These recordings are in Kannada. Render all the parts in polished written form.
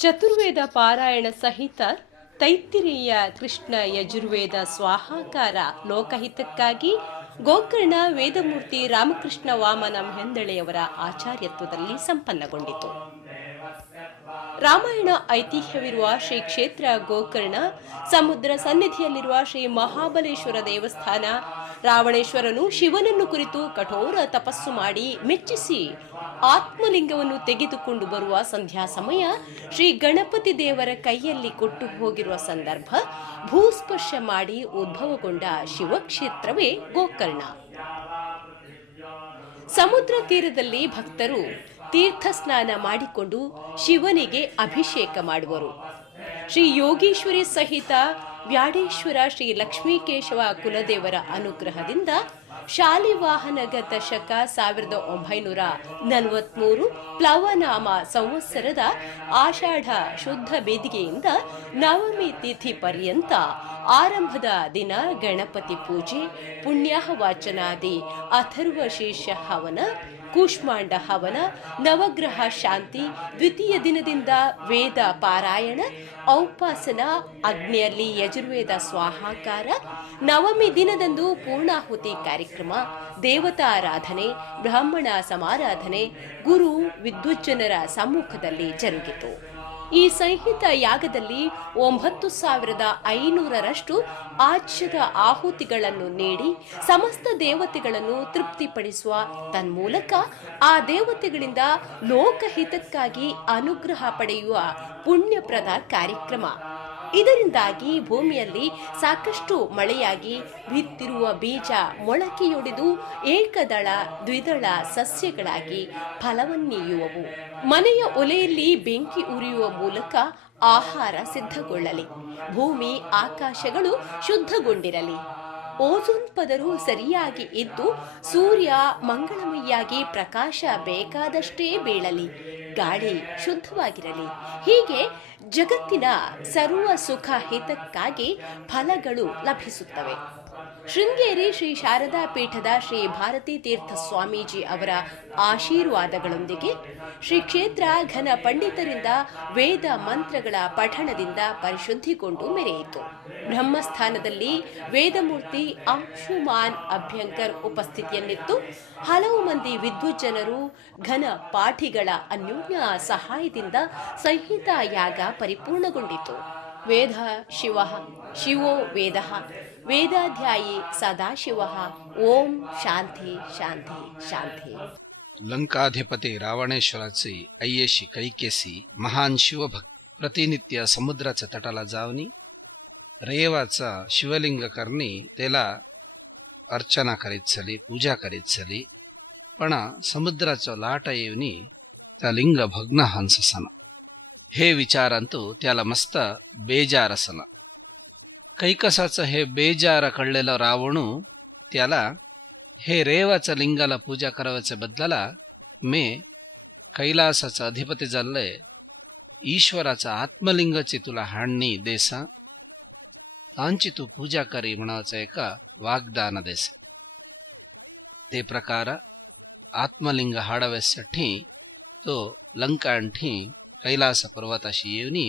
ಚತುರ್ವೇದ ಪಾರಾಯಣ ಸಹಿತ ತೈತ್ತಿರೀಯ ಕೃಷ್ಣ ಯಜುರ್ವೇದ ಸ್ವಾಹಾಕಾರ ಲೋಕಹಿತಕ್ಕಾಗಿ ಗೋಕರ್ಣ ವೇದಮೂರ್ತಿ ರಾಮಕೃಷ್ಣ ವಾಮನಂ ಹೆಂದಳೆಯವರ ಆಚಾರ್ಯತ್ವದಲ್ಲಿ ಸಂಪನ್ನಗೊಂಡಿತು. ರಾಮಾಯಣ ಐತಿಹ್ಯವಿರುವ ಶ್ರೀ ಕ್ಷೇತ್ರ ಗೋಕರ್ಣ, ಸಮುದ್ರ ಸನ್ನಿಧಿಯಲ್ಲಿರುವ ಶ್ರೀ ಮಹಾಬಲೇಶ್ವರ ದೇವಸ್ಥಾನ, ರಾವಣೇಶ್ವರನು ಶಿವನನ್ನು ಕುರಿತು ಕಠೋರ ತಪಸ್ಸು ಮಾಡಿ ಮೆಚ್ಚಿಸಿ ಆತ್ಮಲಿಂಗವನ್ನು ತೆಗೆದುಕೊಂಡು ಬರುವ ಸಂಧ್ಯಾ ಸಮಯ ಶ್ರೀ ಗಣಪತಿ ದೇವರ ಕೈಯಲ್ಲಿ ಕೊಟ್ಟು ಹೋಗಿರುವ ಸಂದರ್ಭ ಭೂಸ್ಪರ್ಶ ಮಾಡಿ ಉದ್ಭವಗೊಂಡ ಶಿವಕ್ಷೇತ್ರವೇ ಗೋಕರ್ಣ. ಸಮುದ್ರ ತೀರದಲ್ಲಿ ಭಕ್ತರು ತೀರ್ಥ ಸ್ನಾನ ಮಾಡಿಕೊಂಡು ಶಿವನಿಗೆ ಅಭಿಷೇಕ ಮಾಡುವರು. ಶ್ರೀ ಯೋಗೀಶ್ವರಿ ಸಹಿತ ವ್ಯಾಡೇಶ್ವರ ಶ್ರೀ ಲಕ್ಷ್ಮೀಕೇಶವ ಕುಲದೇವರ ಅನುಗ್ರಹದಿಂದ ಶಾಲಿವಾಹನಗತ ಶಕ 1943 ಪ್ಲವನಾಮ ಸಂವತ್ಸರದ ಆಷಾಢ ಶುದ್ಧ ಬೇದಿಗೆಯಿಂದ ನವಮಿ ತಿಥಿ ಪರ್ಯಂತ ಆರಂಭದ ದಿನ ಗಣಪತಿ ಪೂಜೆ, ಪುಣ್ಯಾಹವಾಚನಾದಿ, ಅಥರ್ವ ಶೀರ್ಷ ಹವನ, ಕೂಷ್ಮಾಂಡ ಹವನ, ನವಗ್ರಹ ಶಾಂತಿ, ದ್ವಿತೀಯ ದಿನದಿಂದ ವೇದ ಪಾರಾಯಣ, ಔಪಾಸನ, ಅಗ್ನಿಯಲ್ಲಿ ಯಜುರ್ವೇದ ಸ್ವಾಹಾಕಾರ, ನವಮಿ ದಿನದಂದು ಪೂರ್ಣಾಹುತಿ ಕಾರ್ಯಕ್ರಮ, ದೇವತಾರಾಧನೆ, ಬ್ರಾಹ್ಮಣ ಸಮಾರಾಧನೆ ಗುರು ವಿದ್ವಜ್ಜನರ ಸಮ್ಮುಖದಲ್ಲಿ ಜರುಗಿತು. ಈ ಸಂಹಿತ ಯಾಗದಲ್ಲಿ 9,500ರಷ್ಟು ಆಜ್ಯದ ಆಹುತಿಗಳನ್ನು ನೀಡಿ ಸಮಸ್ತ ದೇವತೆಗಳನ್ನು ತೃಪ್ತಿಪಡಿಸುವ ತನ್ಮೂಲಕ ಆ ದೇವತೆಗಳಿಂದ ಲೋಕಹಿತಕ್ಕಾಗಿ ಅನುಗ್ರಹ ಪಡೆಯುವ ಪುಣ್ಯಪ್ರದ ಕಾರ್ಯಕ್ರಮ. ಇದರಿಂದಾಗಿ ಭೂಮಿಯಲ್ಲಿ ಸಾಕಷ್ಟು ಮಳೆಯಾಗಿ ಬಿತ್ತಿರುವ ಬೀಜ ಮೊಳಕೆಯೊಡೆದು ಏಕದಳ ದ್ವಿದಳ ಸಸ್ಯಗಳಾಗಿ ಫಲವನ್ನೀಯುವವು. ಮನೆಯ ಒಲೆಯಲ್ಲಿ ಬೆಂಕಿ ಉರಿಯುವ ಮೂಲಕ ಆಹಾರ ಸಿದ್ಧಗೊಳ್ಳಲಿ, ಭೂಮಿ ಆಕಾಶಗಳು ಶುದ್ಧಗೊಂಡಿರಲಿ, ಓಝೋನ್ ಪದರು ಸರಿಯಾಗಿ ಇದ್ದು ಸೂರ್ಯ ಮಂಗಳಮಯಿಯಾಗಿ ಪ್ರಕಾಶ ಬೇಕಾದಷ್ಟೇ ಬೀಳಲಿ, ಗಾಳಿ ಶುದ್ಧವಾಗಿರಲಿ. ಹೀಗೆ ಜಗತ್ತಿನ ಸರ್ವ ಸುಖ ಹಿತಕ್ಕಾಗಿ ಫಲಗಳು ಲಭಿಸುತ್ತವೆ. ಶೃಂಗೇರಿ ಶ್ರೀ ಶಾರದಾ ಪೀಠದ ಶ್ರೀ ಭಾರತೀ ತೀರ್ಥ ಸ್ವಾಮೀಜಿ ಅವರ ಆಶೀರ್ವಾದಗಳೊಂದಿಗೆ ಶ್ರೀ ಕ್ಷೇತ್ರ ಘನ ಪಂಡಿತರಿಂದ ವೇದ ಮಂತ್ರಗಳ ಪಠಣದಿಂದ ಪರಿಶುದ್ಧಿಗೊಂಡು ಮೆರೆಯಿತು. ಬ್ರಹ್ಮಸ್ಥಾನದಲ್ಲಿ ವೇದಮೂರ್ತಿ ಅಂಶುಮಾನ್ ಅಭ್ಯಂಕರ್ ಉಪಸ್ಥಿತಿಯನ್ನಿತ್ತು. ಹಲವು ಮಂದಿ ವಿದ್ವಜ್ಜನರು ಘನ ಪಾಠಿಗಳ ಅನ್ಯೋನ್ಯ ಸಹಾಯದಿಂದ ಸಂಹಿತಾ ಯಾಗ ಪರಿಪೂರ್ಣಗೊಂಡಿತು. ವೇದ ಶಿವ, ಶಿವೋ ವೇದ, ವೇದಾಧ್ಯಾಯಿ ಸದಾಶಿವ. ಓಂ ಶಾಂತಿ ಶಾಂತಿ ಶಾಂತಿ. लंकाधिपती रावणेश्वराचे अय्येशी कैकेसी महान शिवभक्त प्रतिनित्य समुद्राच्या तटाला जावनी रेवाचा शिवलिंग करणी त्याला अर्चना करीत चली, पूजा करीत चली. पण समुद्राचा लाट येऊनी त्या लिंग भग्न हंससन. हे विचारांतू त्याला मस्त बेजार असन. कैकसाचं हे बेजार कळलेलं रावणू त्याला हे रेवाचं लिंगाला पूजा करायच्या बदलाला मी कैलासाचा अधिपती झालंय, ईश्वराचा आत्मलिंगाची तुला हाणी देसा, तांची तू पूजा करी म्हणाचं एका वाग्दान देस. ते प्रकार आत्मलिंग हाडव्यासाठी तो लंकांठी कैलास पर्वताशी येऊनी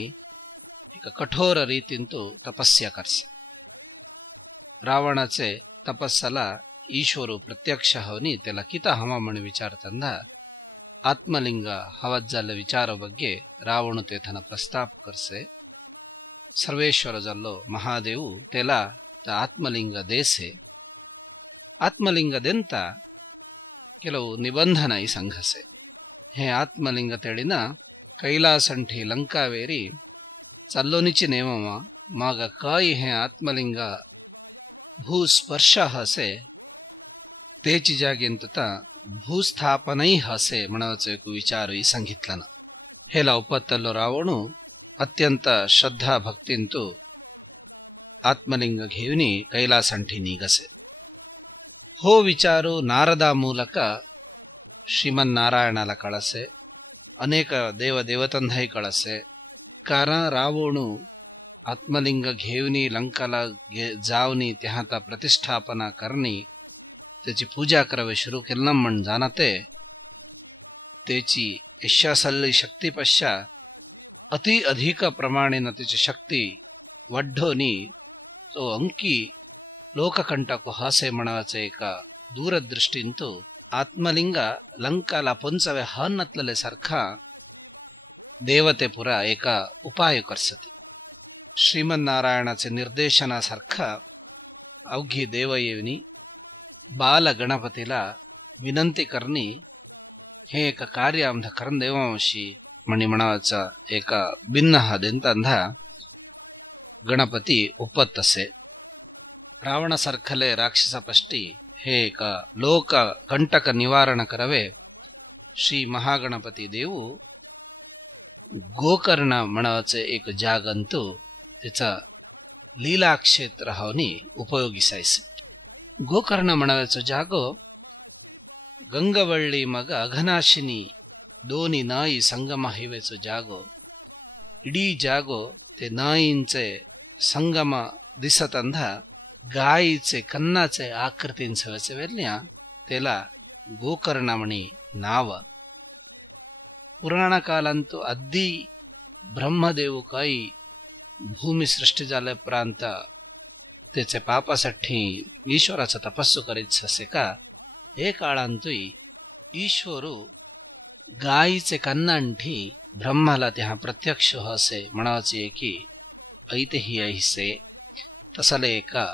एक कठोर रीतीन तो तपस्या करसे. रावणाचे तपस्साला ಈಶ್ವರು ಪ್ರತ್ಯಕ್ಷ ಹವನಿ ತೆಲ ಕಿತ ಹವಾಮಣಿ ವಿಚಾರ ತಂದ ಆತ್ಮಲಿಂಗ ಹವಜ್ಜಲ ವಿಚಾರ ಬಗ್ಗೆ ರಾವಣ ತೇಥನ ಪ್ರಸ್ತಾಪ ಕರ್ಸೆ. ಸರ್ವೇಶ್ವರ ಜಲ್ಲೋ ಮಹಾದೇವು ತೆಲ ಆತ್ಮಲಿಂಗ ದೇಸೆ. ಆತ್ಮಲಿಂಗದೆಂತ ಕೆಲವು ನಿಬಂಧನ ಈ ಸಂಘಸೆ. ಹೇ ಆತ್ಮಲಿಂಗ ತೆಳಿನ ಕೈಲಾಸಂಠಿ ಲಂಕಾವೇರಿ ಚಲ್ಲೋನಿಚಿ ನೇಮವ ಮಾಗ ಕಾಯಿ ಹೇ ಆತ್ಮಲಿಂಗ ಭೂಸ್ಪರ್ಶ ಹಸೆ तेची जागेंत भूस्थापनही हसे म्हणावचं एक विचार सांगितलं. हेला उपत्तलो रावणू अत्यंत श्रद्धा भक्तींतू आत्मलिंग घेऊन कैलासंठी निगसे. हो विचारू नारदा ಮೂಲಕ ಶ್ರೀಮನ್ನಾರಾಯಣಾಲ ಕಳಸೆ, ಅನೇಕ ದೇವದೇವತಂಧೈ ಕಳಸೆ. कारण रावणू आत्मलिंग घेऊन लंकाला जावनी त्याहाता प्रतिष्ठापना करणी त्याची पूजा करावी सुरू केलं म्हण जाणते. त्याची यशासल्ली शक्ती पश्चात अति अधिक प्रमाणेन तिची शक्ती वड्ढोनी तो अंकी लोककंटक हासे म्हणाचे एका दूरदृष्टींतू आत्मलिंग लंकाला पोंचवे हन्नतले सारखा देवते पुरा एका उपाय करसत श्रीमन्नारायणाचे निर्देशनासारखा अवघी देवयेवनी बाल गणपतीला विनंती करणी हे एक कार्य आमदा करून देवांशी म्हणी म्हणावाचा एका भिन्न हादेंतंधा गणपती उपत असे रावणासारखले राक्षसापष्टी हे एक लोक कंटक निवारण करवे श्री महागणपती देऊ गोकर्ण म्हणावाचे एक जागंतू त्याचा लीला क्षेत्र हावनी उपयोगी सायसे गोकर्ण म्हणावाचो जागो गंगवळ्ळी मग अघनाशिनी दोनी नाई संगम हिवेचो जागो इडी जागो ते नाईंचे संगम दिसतंध गायीचे कन्नाचे आकृतींचे वेचवेल्या त्याला गोकर्ण म्हणी नाव पुराण कालांतू अद्दी ब्रह्मदेव काही भूमी सृष्टी झाले प्रांत त्याचे पापासाठी ईश्वराचा तपस्सु करीत असे का हे काळांतूय ईश्वरू गायीचे कन्नांठी ब्रह्माला त्या प्रत्यक्ष हसे म्हणाचे की ऐतेही ऐसे तसले एका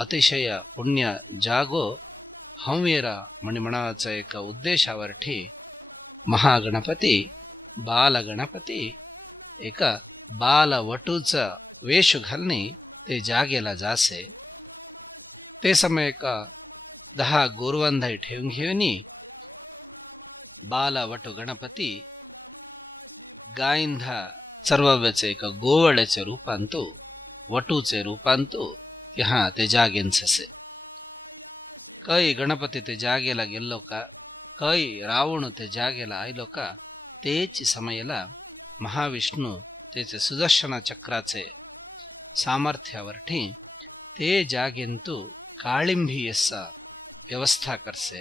अतिशय पुण्य जागो हंवेरा म्हणी म्हणावाचा एका उद्देशावरठी महागणपती बालगणपती एका बालवटूचा वेश घालणे ते जागेला जासे ते समय एका 10 गोरवंधाई ठेवून घेऊनी बालवटू गणपती गायंधा सर्वचे एक गोवळ्याचे रूपांतू वटूचे रूपांतू ह्या ते जागेंचे काही गणपती ते जागेला गेलो का काही रावण ते जागेला आयलो का तेच समयला महाविष्णू त्याचे सुदर्शन चक्राचे सामर्थ्यावरठी ते जागेंतू काळिंभी यस्सा व्यवस्था करसे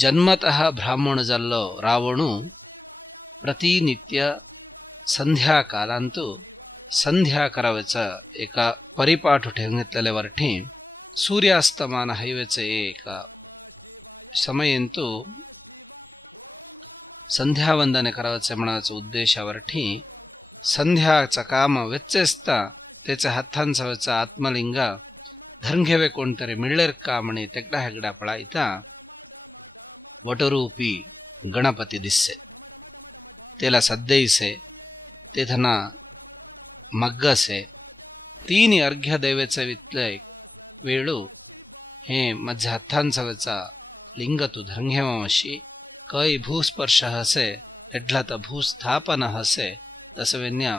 जन्मतः ब्राह्मण जल्लो रावणू प्रतिनित्य संध्या कालांतू संध्या करावेचा एका परिपाठ ठेवून घेतलेल्यावरठी सूर्यास्तमान हैवेचे एका समयंतू संध्यावंदने करावचे म्हणाचा उद्देशावरठी संध्याचा काम वेचेस्ता त्याच्या हातांचा आत्मलिंग धर्ंघेवे कोणतरी मिळेर का म्हणे तेकडा हेगडा पळायता वटरूपी गणपती दिसे त्याला सद्दैसे तेथना मग्गसे तीन अर्घ्य देवेचे वितले वेळू हे माझ्या हातांचा लिंग तू धर्ंघेवाशी काही भूस्पर्श हसे एडला तर भूस्थापन हसे तसवेन्या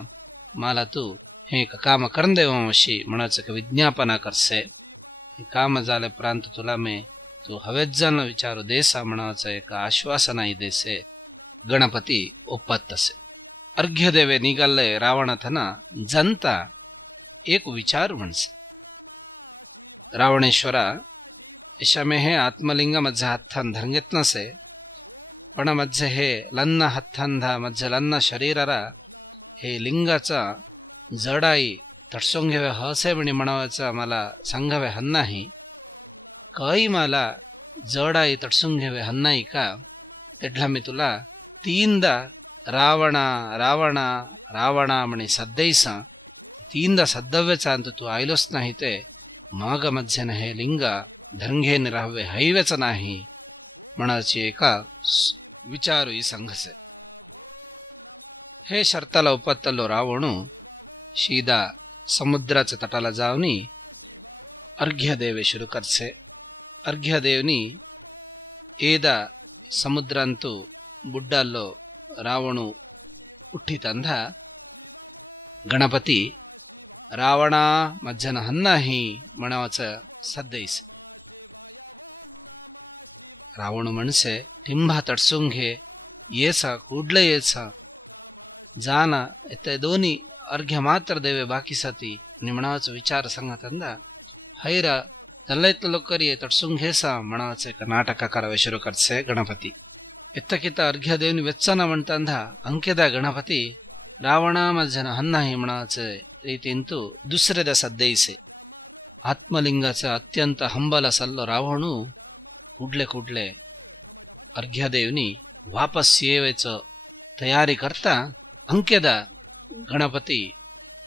मला तू हे काम करून देवाशी म्हणाचं विज्ञापना करसे काम झाले प्रांत तुला मे तू हवेच जण विचारू देसा म्हणाचं एक आश्वासनाई देसे गणपती ओपत असे अर्घ्य देवे निघाले रावणाथना जनता एक विचार म्हणसे रावणेश्वरा यशमे हे आत्मलिंग मध्य हातान धरंगेत नसे पण मध्य हे लन्न हातांधा मध्य लन्न शरीरारा हे लिंगाचा जडाई तडसोंग घेवे हसे म्हणे म्हणावाचा मला सांगावे हन्नाही काही मला जडाई तडसोंग घेवे हन्नाही का तेढला मी तुला तीनदा रावणा रावणा रावणा म्हणे सद्दैसा तीनदा सद्दव्यचा अंत तू आयलोच नाही ते मग मध्यन हे लिंग धर्ंघेने राहावे हैवेच नाही म्हणाची एका विचारू ही संघसे हे शर्ताला उपत्तलो रावणू शीदा समुद्राच्या तटाला जावनी अर्घ्य देवे शुरू करसे अर्घ्य देवनी एदा समुद्रांतू बुड्डालो रावणू उठ्ठितंधा गणपती रावणा मज्जन हन्नाही म्हणावाचं सद्दैस रावण म्हणसे टिंबा तडसून घे येसा कुडले येसा जाना इथे दोन्ही अर्घ्य मात्र देवे बाकी सती म्हणावाचं विचार सांगतंदा हैरा जल्लैत लोकरी तडसून घेसा म्हणावाचं एक नाटक करावे शुरू करसे गणपती इत्तकित अर्घ्यदेवनी वेच्चना म्हणतांध अंकेद गणपती रावणा मध्यन हन्न हिमणाचे रीतींतू दुसरेದ सद्देसे आत्मलिंगाचा अत्यंत हंबल सल्लो रावणू कुडले अर्घ्यदेवनी वापस येवेचं तयारी करता अंकेद गणपती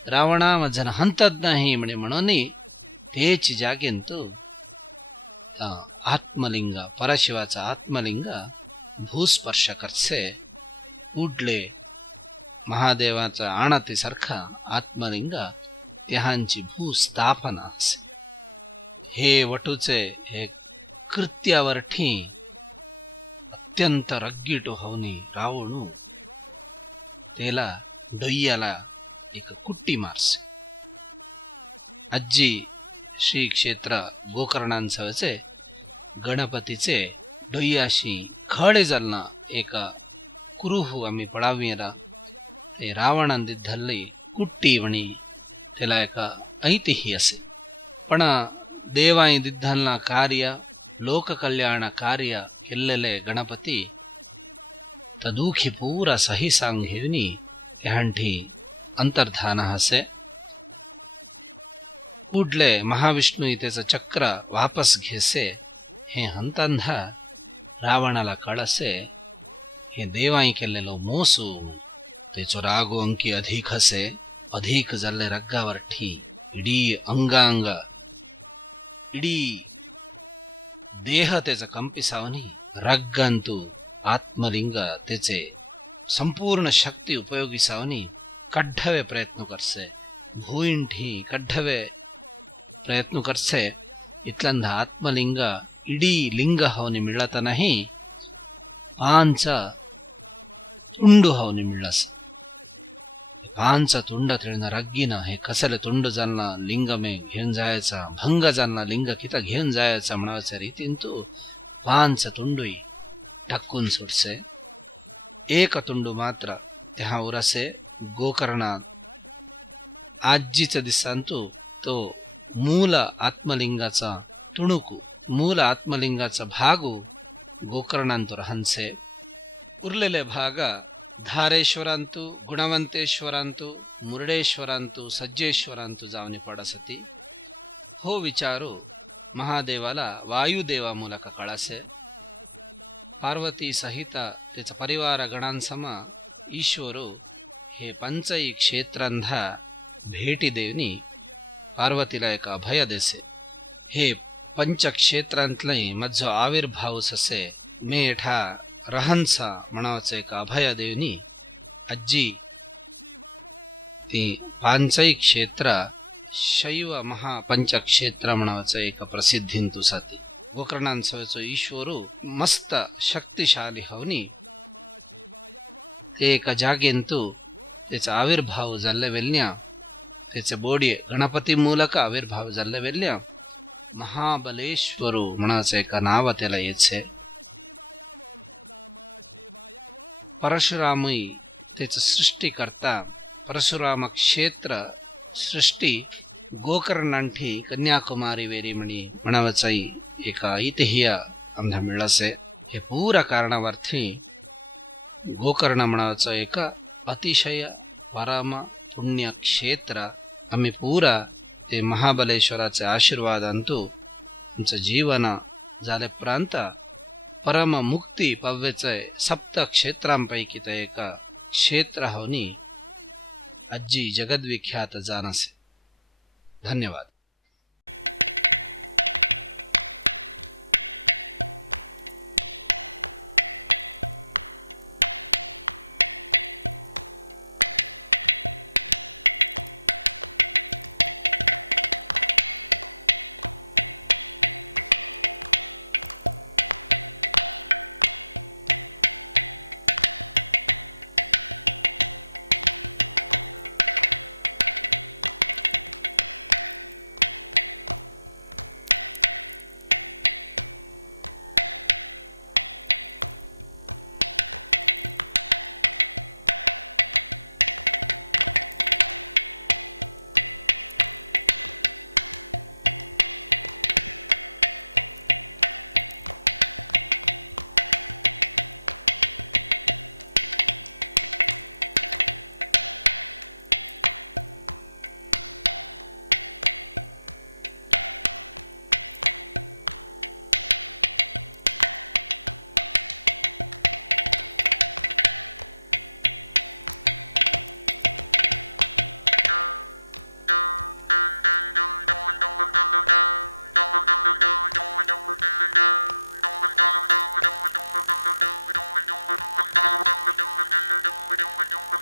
रावणा मध्यन हंतद नाही म्हणून तेच जागेंतू आत्मलिंग परशिवाचा आत्मलिंग भूस्पर्श करसे उडले महादेवाचा आणते सारखा आत्मलिंग त्यांची भूस्थापना असे हे वटूचे हे कृत्यावरठी अत्यंत रग्गीटो होऊनी रावणू तेला डोय्याला एक कुट्टी मारसे अज्जी श्री क्षेत्र गोकर्णांसवचे गणपतीचे डोय्याशी खळे जालना एका कुरुहू आम्ही पडावीला ते रावणांदिद्धल्ली कुट्टी वणी त्याला एका ऐतिह्य असे पण देवाई दिद्धलना कार्य लोककल्याण कार्य केलेले गणपती तदुखी पूरा सही सांग घेवनी ह्यांठी अंतर्धान हसे पुढले महाविष्णू त्याचं चक्र वापस घेसे हे हंतंध रावणाला कळसे हे देवाई केलेलो मोसू त्याचो रागो अंकी अधिक हसे अधिक जल्ले रग्गावरठी इडी अंगांग इडी देह त्याचं कंपिसावनी रग्गंतू आत्मलिंग त्याचे संपूर्ण शक्ती उपयोगी सावनी कड्ढवे प्रयत्न करसे भूइंठी कड्ढवे प्रयत्न करसे इतलंद आत्मलिंग इडी लिंग हवनी मिळत नाही पांच तुंडू हवनी मिळस पांच तुंड तिळणं रग्गीनं हे कसले तुंड जालना लिंग मे घेऊन जायचा भंग जालना लिंग किता घेऊन जायचा म्हणावच्या रीतीन तू पांच तुंडुई टाकून सुटसे एक तुंडू मात्र त्या उरसे गोकर्णात आजीच्या दिसांतू तो मूल आत्मलिंगाचा तुणुकू मूल आत्मलिंगाचा भागू गोकर्णांतूर हंसे उरलेले भाग धारेश्वरांतू गुणवंतेश्वरांतू मुरडेश्वरांतू सज्जेश्वरांतू जावनी पडसती हो विचारू महादेवाला वायुदेवा ಮೂಲಕ ಕಳಸೆ पार्वती सहित त्याचा परिवार गणांसम ईश्वरू हे पंचई क्षेत्रांध भेटी देवनी पार्वतीला एक अभय देसे हे पंचक्षेत्रांतले मज्जो आविर्भाव ससे मेठा रहनसा म्हणावचे एक अभय देवनी अज्जी ती पांचई क्षेत्र शैव महापंचक्षेत्र म्हणावचे एक प्रसिद्धींतू साथी गोकर्णांसवचो ईश्वरू मस्त शक्तिशाली होनी ते एका जागेंतू त्याचा आविर्भाव जाल्ले वेल्ल्या त्याचे बोडी गणपती ಮೂಲಕ आविर्भाव जाल्ले वेल्ल्या महाबलेश्वरू म्हणाचे एका नाव त्याला येছে परशुरामी त्याचं सृष्टी करता परशुराम क्षेत्र सृष्टी गोकर्णांठी कन्याकुमारी वेरी म्हणावचाई एका ऐतिह्य आम्हाला मिळासे हे पूरा कारणावरती गोकर्ण म्हणावचं एक अतिशय परम पुण्य क्षेत्र आम्ही पूरा ते महाबलेश्वराचे आशीर्वादांतू तुमचं जीवन झाले प्रांत परम मुक्ती पव्यचे सप्त क्षेत्रांपैकी ते एक क्षेत्र होनी अज्जी जगद्विख्यात जानसे धन्यवाद. da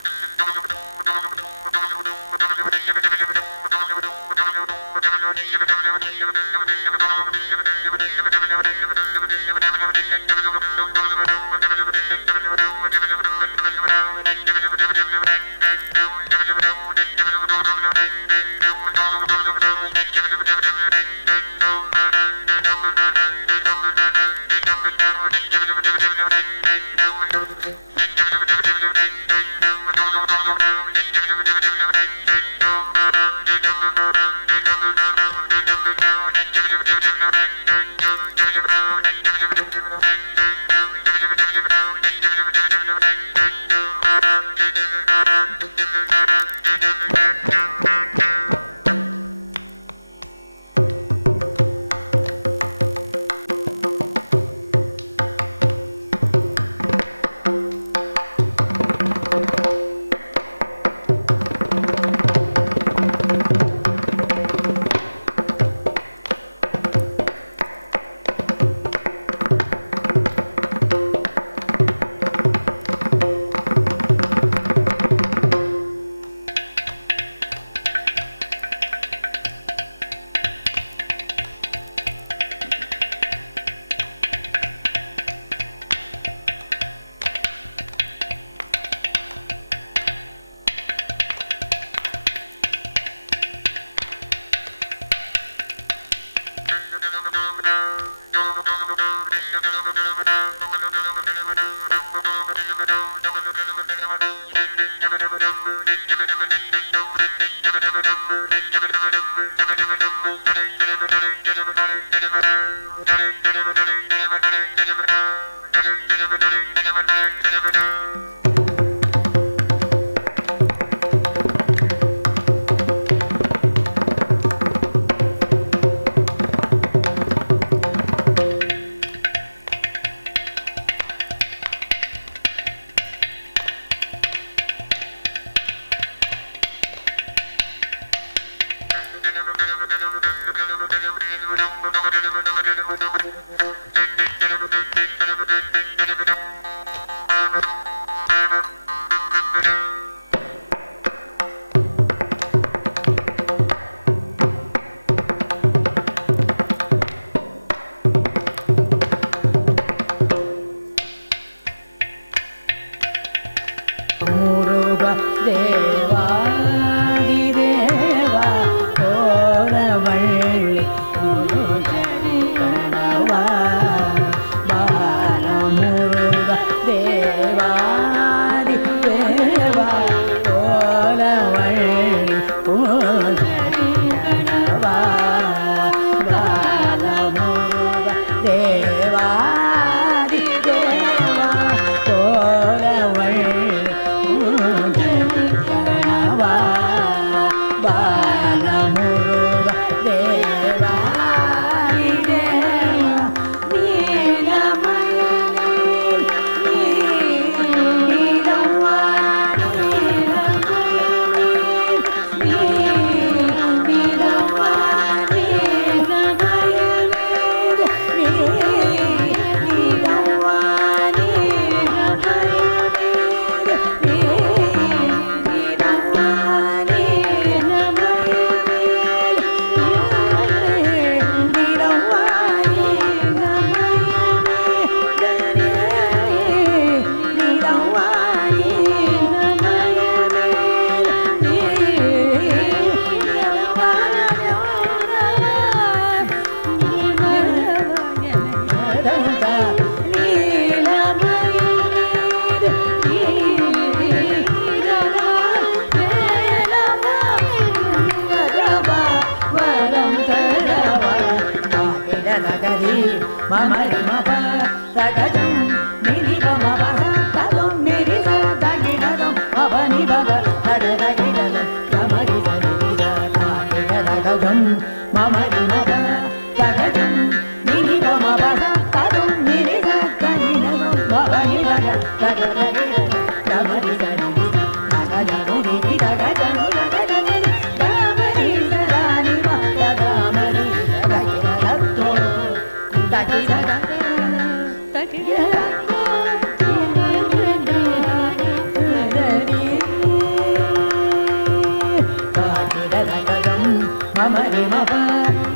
मम रे मप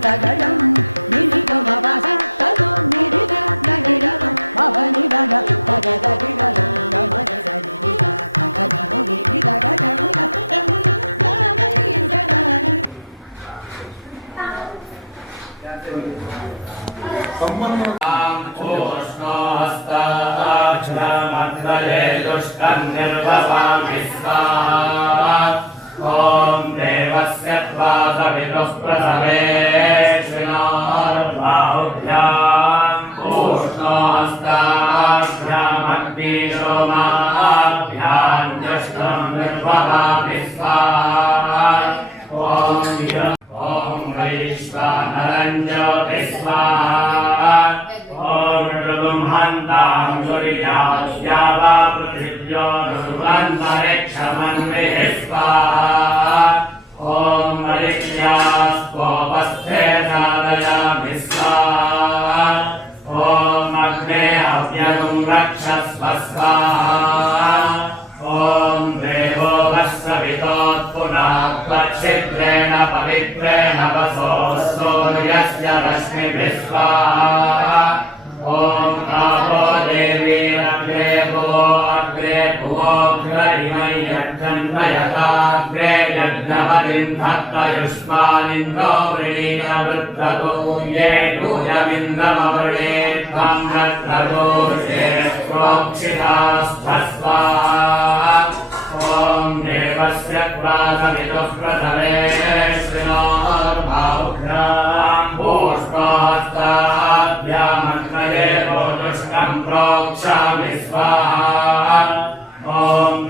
तगडं निनि गम वस तनो निरि ग नगिडं मम नि ग तगद गिडं गम रे सनि नि ग तगदनु निरि तगदनु तनु गमरि जनानि ओष्णोस्ताक्षरमग्नये दुष्टं निर्वसामि स्वाहा ॐ देवस्य त्वा सवितुः प्रथमेऽश्विनोर्बाहुभ्याम् ओष्णोस्ताभ्यामग्निशोमाभ्याम् दुष्टं निर्वसामि स्वाहा ॐ वैश्वानरं ज्योतिः स्वाहा ॐ ऋतुमहन्तां दुर्याद्या वा पृथिव्यो ऋतुवन्तरिक्षमन्विः स्वाहा ॐ मरित्यास्त्वोपस्थे साधयामि स्वाहा ॐ अग्ने हव्यगुं रक्षस्व स्वाहा ॐ देवो वस्सवितोत्पुनात्वच्छिद्रेण पवित्रेण वसो सूर्यस्य रश्मिभिः स्वाहा ॐ आपो देवीरग्रे भुवो अग्रे भुवोऽग्र इमै यज्ञन्वयताग्रे यज्ञपतिं धत्तयुष्मानिन्द्रो वृणीतवृत्रतो ये दूयमिन्द्रमवृणेत्वं रत्रदोषे प्रोक्षितास्थस्वाहा ॐ देवस्य क्वासवितुः प्रथमेऽश्विनोर्बाहुभ्याम् ओष्णोस्ताभ्यामग्नये दुष्टं प्रोक्षामि स्वाहा ॐ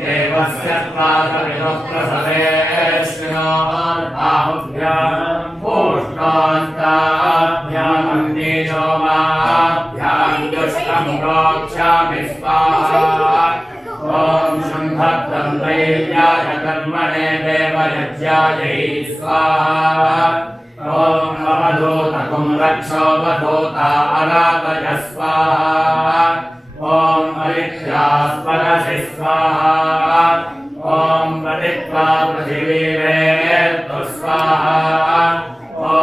देवस्य क्वासवितुः प्रथमेऽश्विनोर्बाहुभ्याम् ओष्णोस्ताभ्यामग्निशोमाभ्याम् दुष्टं प्रोक्षामि स्वाहा ॐ शम्भद्रं दैव्याय कर्मणे देवयज्ञायै स्वाहा ॐ अवधूतकुं रक्षोऽवधूता अराधय स्वाहा ॐ अरित्यास्पदसि स्वाहा ॐ प्रतित्वा पृथिवीरेर्तु स्वाहा ॐ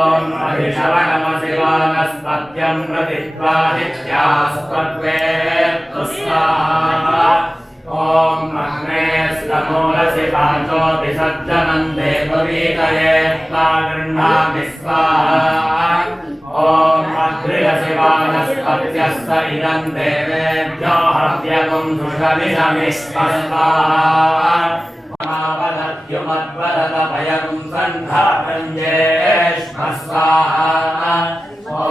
अभिशवनमसि वानस्पत्यं प्रतित्वादित्यास्पत्वेर्तु स्वाहा ॐ अग्ने स्तमूलसि वाचोऽपि सज्जनं देववीतये त्वा गृह्णामि स्वाहा ॐ अग्रियसि वानस्पत्यस्त इदं देवेभ्यो हव्यगुं सुषमिषमिष्मस्वाहा मावदत्युमद्वदत भयगुं सन्धातं जेष्म स्वाहा ॐ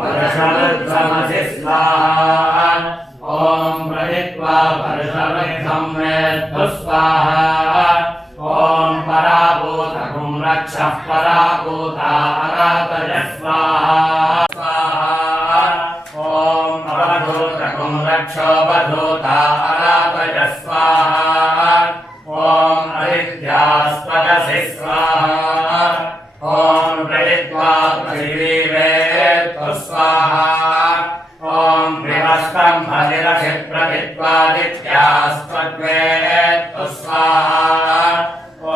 वर्षवृद्धमसि स्वाहा ॐ प्रजित्वा वर्षवृद्धं वेत्तु स्वाहा ॐ पराभूतकुं रक्षः पराभूता अराधय स्वाहा स्वाहा ॐ अवधूतकुं रक्षोऽवधूता अराधय स्वाहा ॐ अरित्यास्पदसि स्वाहा ॐ प्रजित्वा पृथिवीरेर्तु स्वाहा ॐ विवस्तं भजिरसि प्रतित्वादित्यास्त्वग्वेत्तु स्वाहा ॐ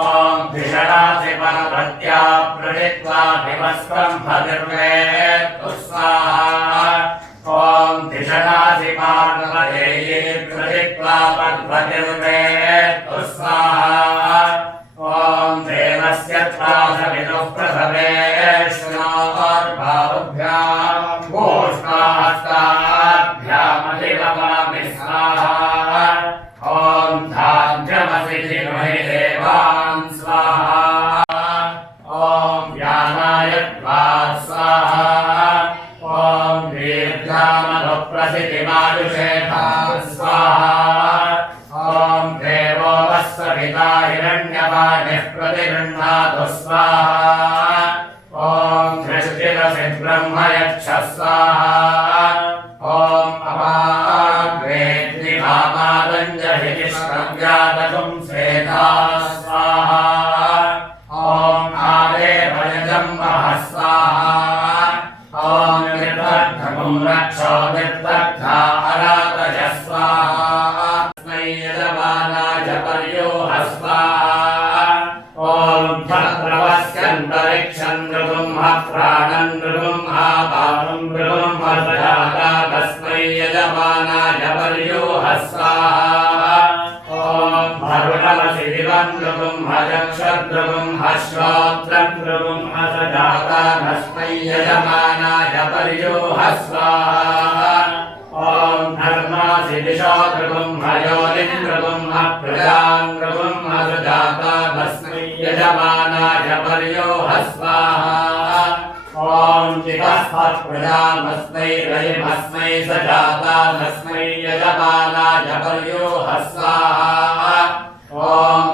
धिषणासि पर्वत्या प्रजित्वा विवस्तं भजिर्वेत्तु स्वाहा ॐ धिषणासि पार्वतेये प्रजित्वा पर्वतिर्वेत्तु स्वाहा ॐ देवस्य त्वा सवितुः प्रथमेऽश्विनोर्बाहुभ्याम् ओष्णास्ताभ्यामधिववामि स्वाहा ॐ धार्जमसि जिह्महि देवान् स्वाहा ॐ यानाय त्वा स्वाहा ॐ दीर्घामनुप्रसिद्धिमायुषेथा स्वाहा ॐ देवो वस्सविता हिरण्यवाणिः प्रतिगृह्णातु स्वाहा ॐ धृष्टिरसि ब्रह्म यक्ष स्वाहा ॐ अपाग्रेग्नि वामादञ्जहितिष्कव्यातकुं स्वेधा स्वाहा ॐ आदेवयजं वः स्वाहा ॐ निर्दग्धकुं रक्षो निर्दग्धा अराधय स्वाहा तस्मै यजमानाय पर्योह स्वाहा ॐ भद्रवस्यन्तरिक्षं हश्रुतं नृगुं हजक्षद्रुगुं हश्रोत्रं नृगुं हसजाता तस्मै यजमानाय पर्योहस्वाहा ॐ धर्मासि दिशो नृगुं हयोनिन्द्रगुं अप्रजां नृगुं हसजाता तस्मै यजमानाय पर्योहस्वाहा ॐ दिवस्पत् प्रजामस्मै रयिमस्मै सजाता तस्मै यजमानाय पर्योहस्वाहा ॐ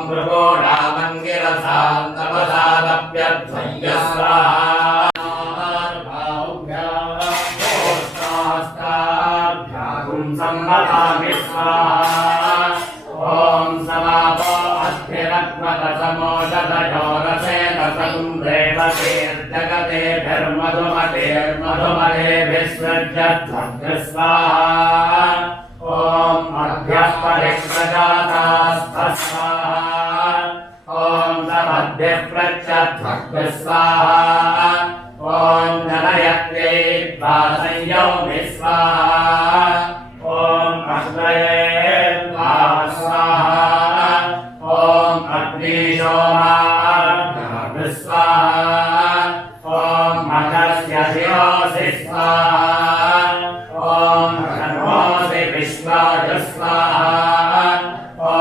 भृगोणामङ्गिरसान्तपसादप्यध्वय्य स्वाहा सम्मतामि स्वाहा ॐ समापो अस्थिरग्मतसमोषधयो रसेन सगुम्रेवतीर्जगतेर्मधुमतेर्मधुमतेभिस्सृज्यध्वग् स्वाहा ॐ मध्यः परिप्रजातास्त्वस्वाहा ॐ समध्यः प्रत्यध्वग् स्वाहा ॐ जनयत्यै त्वा संयौमि स्वाहा ॐ अग्नये त्वा स्वाहा ॐ अग्निशोमाभ्यां स्वाहा ॐ मघस्य शिरोसि स्वाहा ॐ धर्मोऽसि विश्वाय स्वाहा ॐ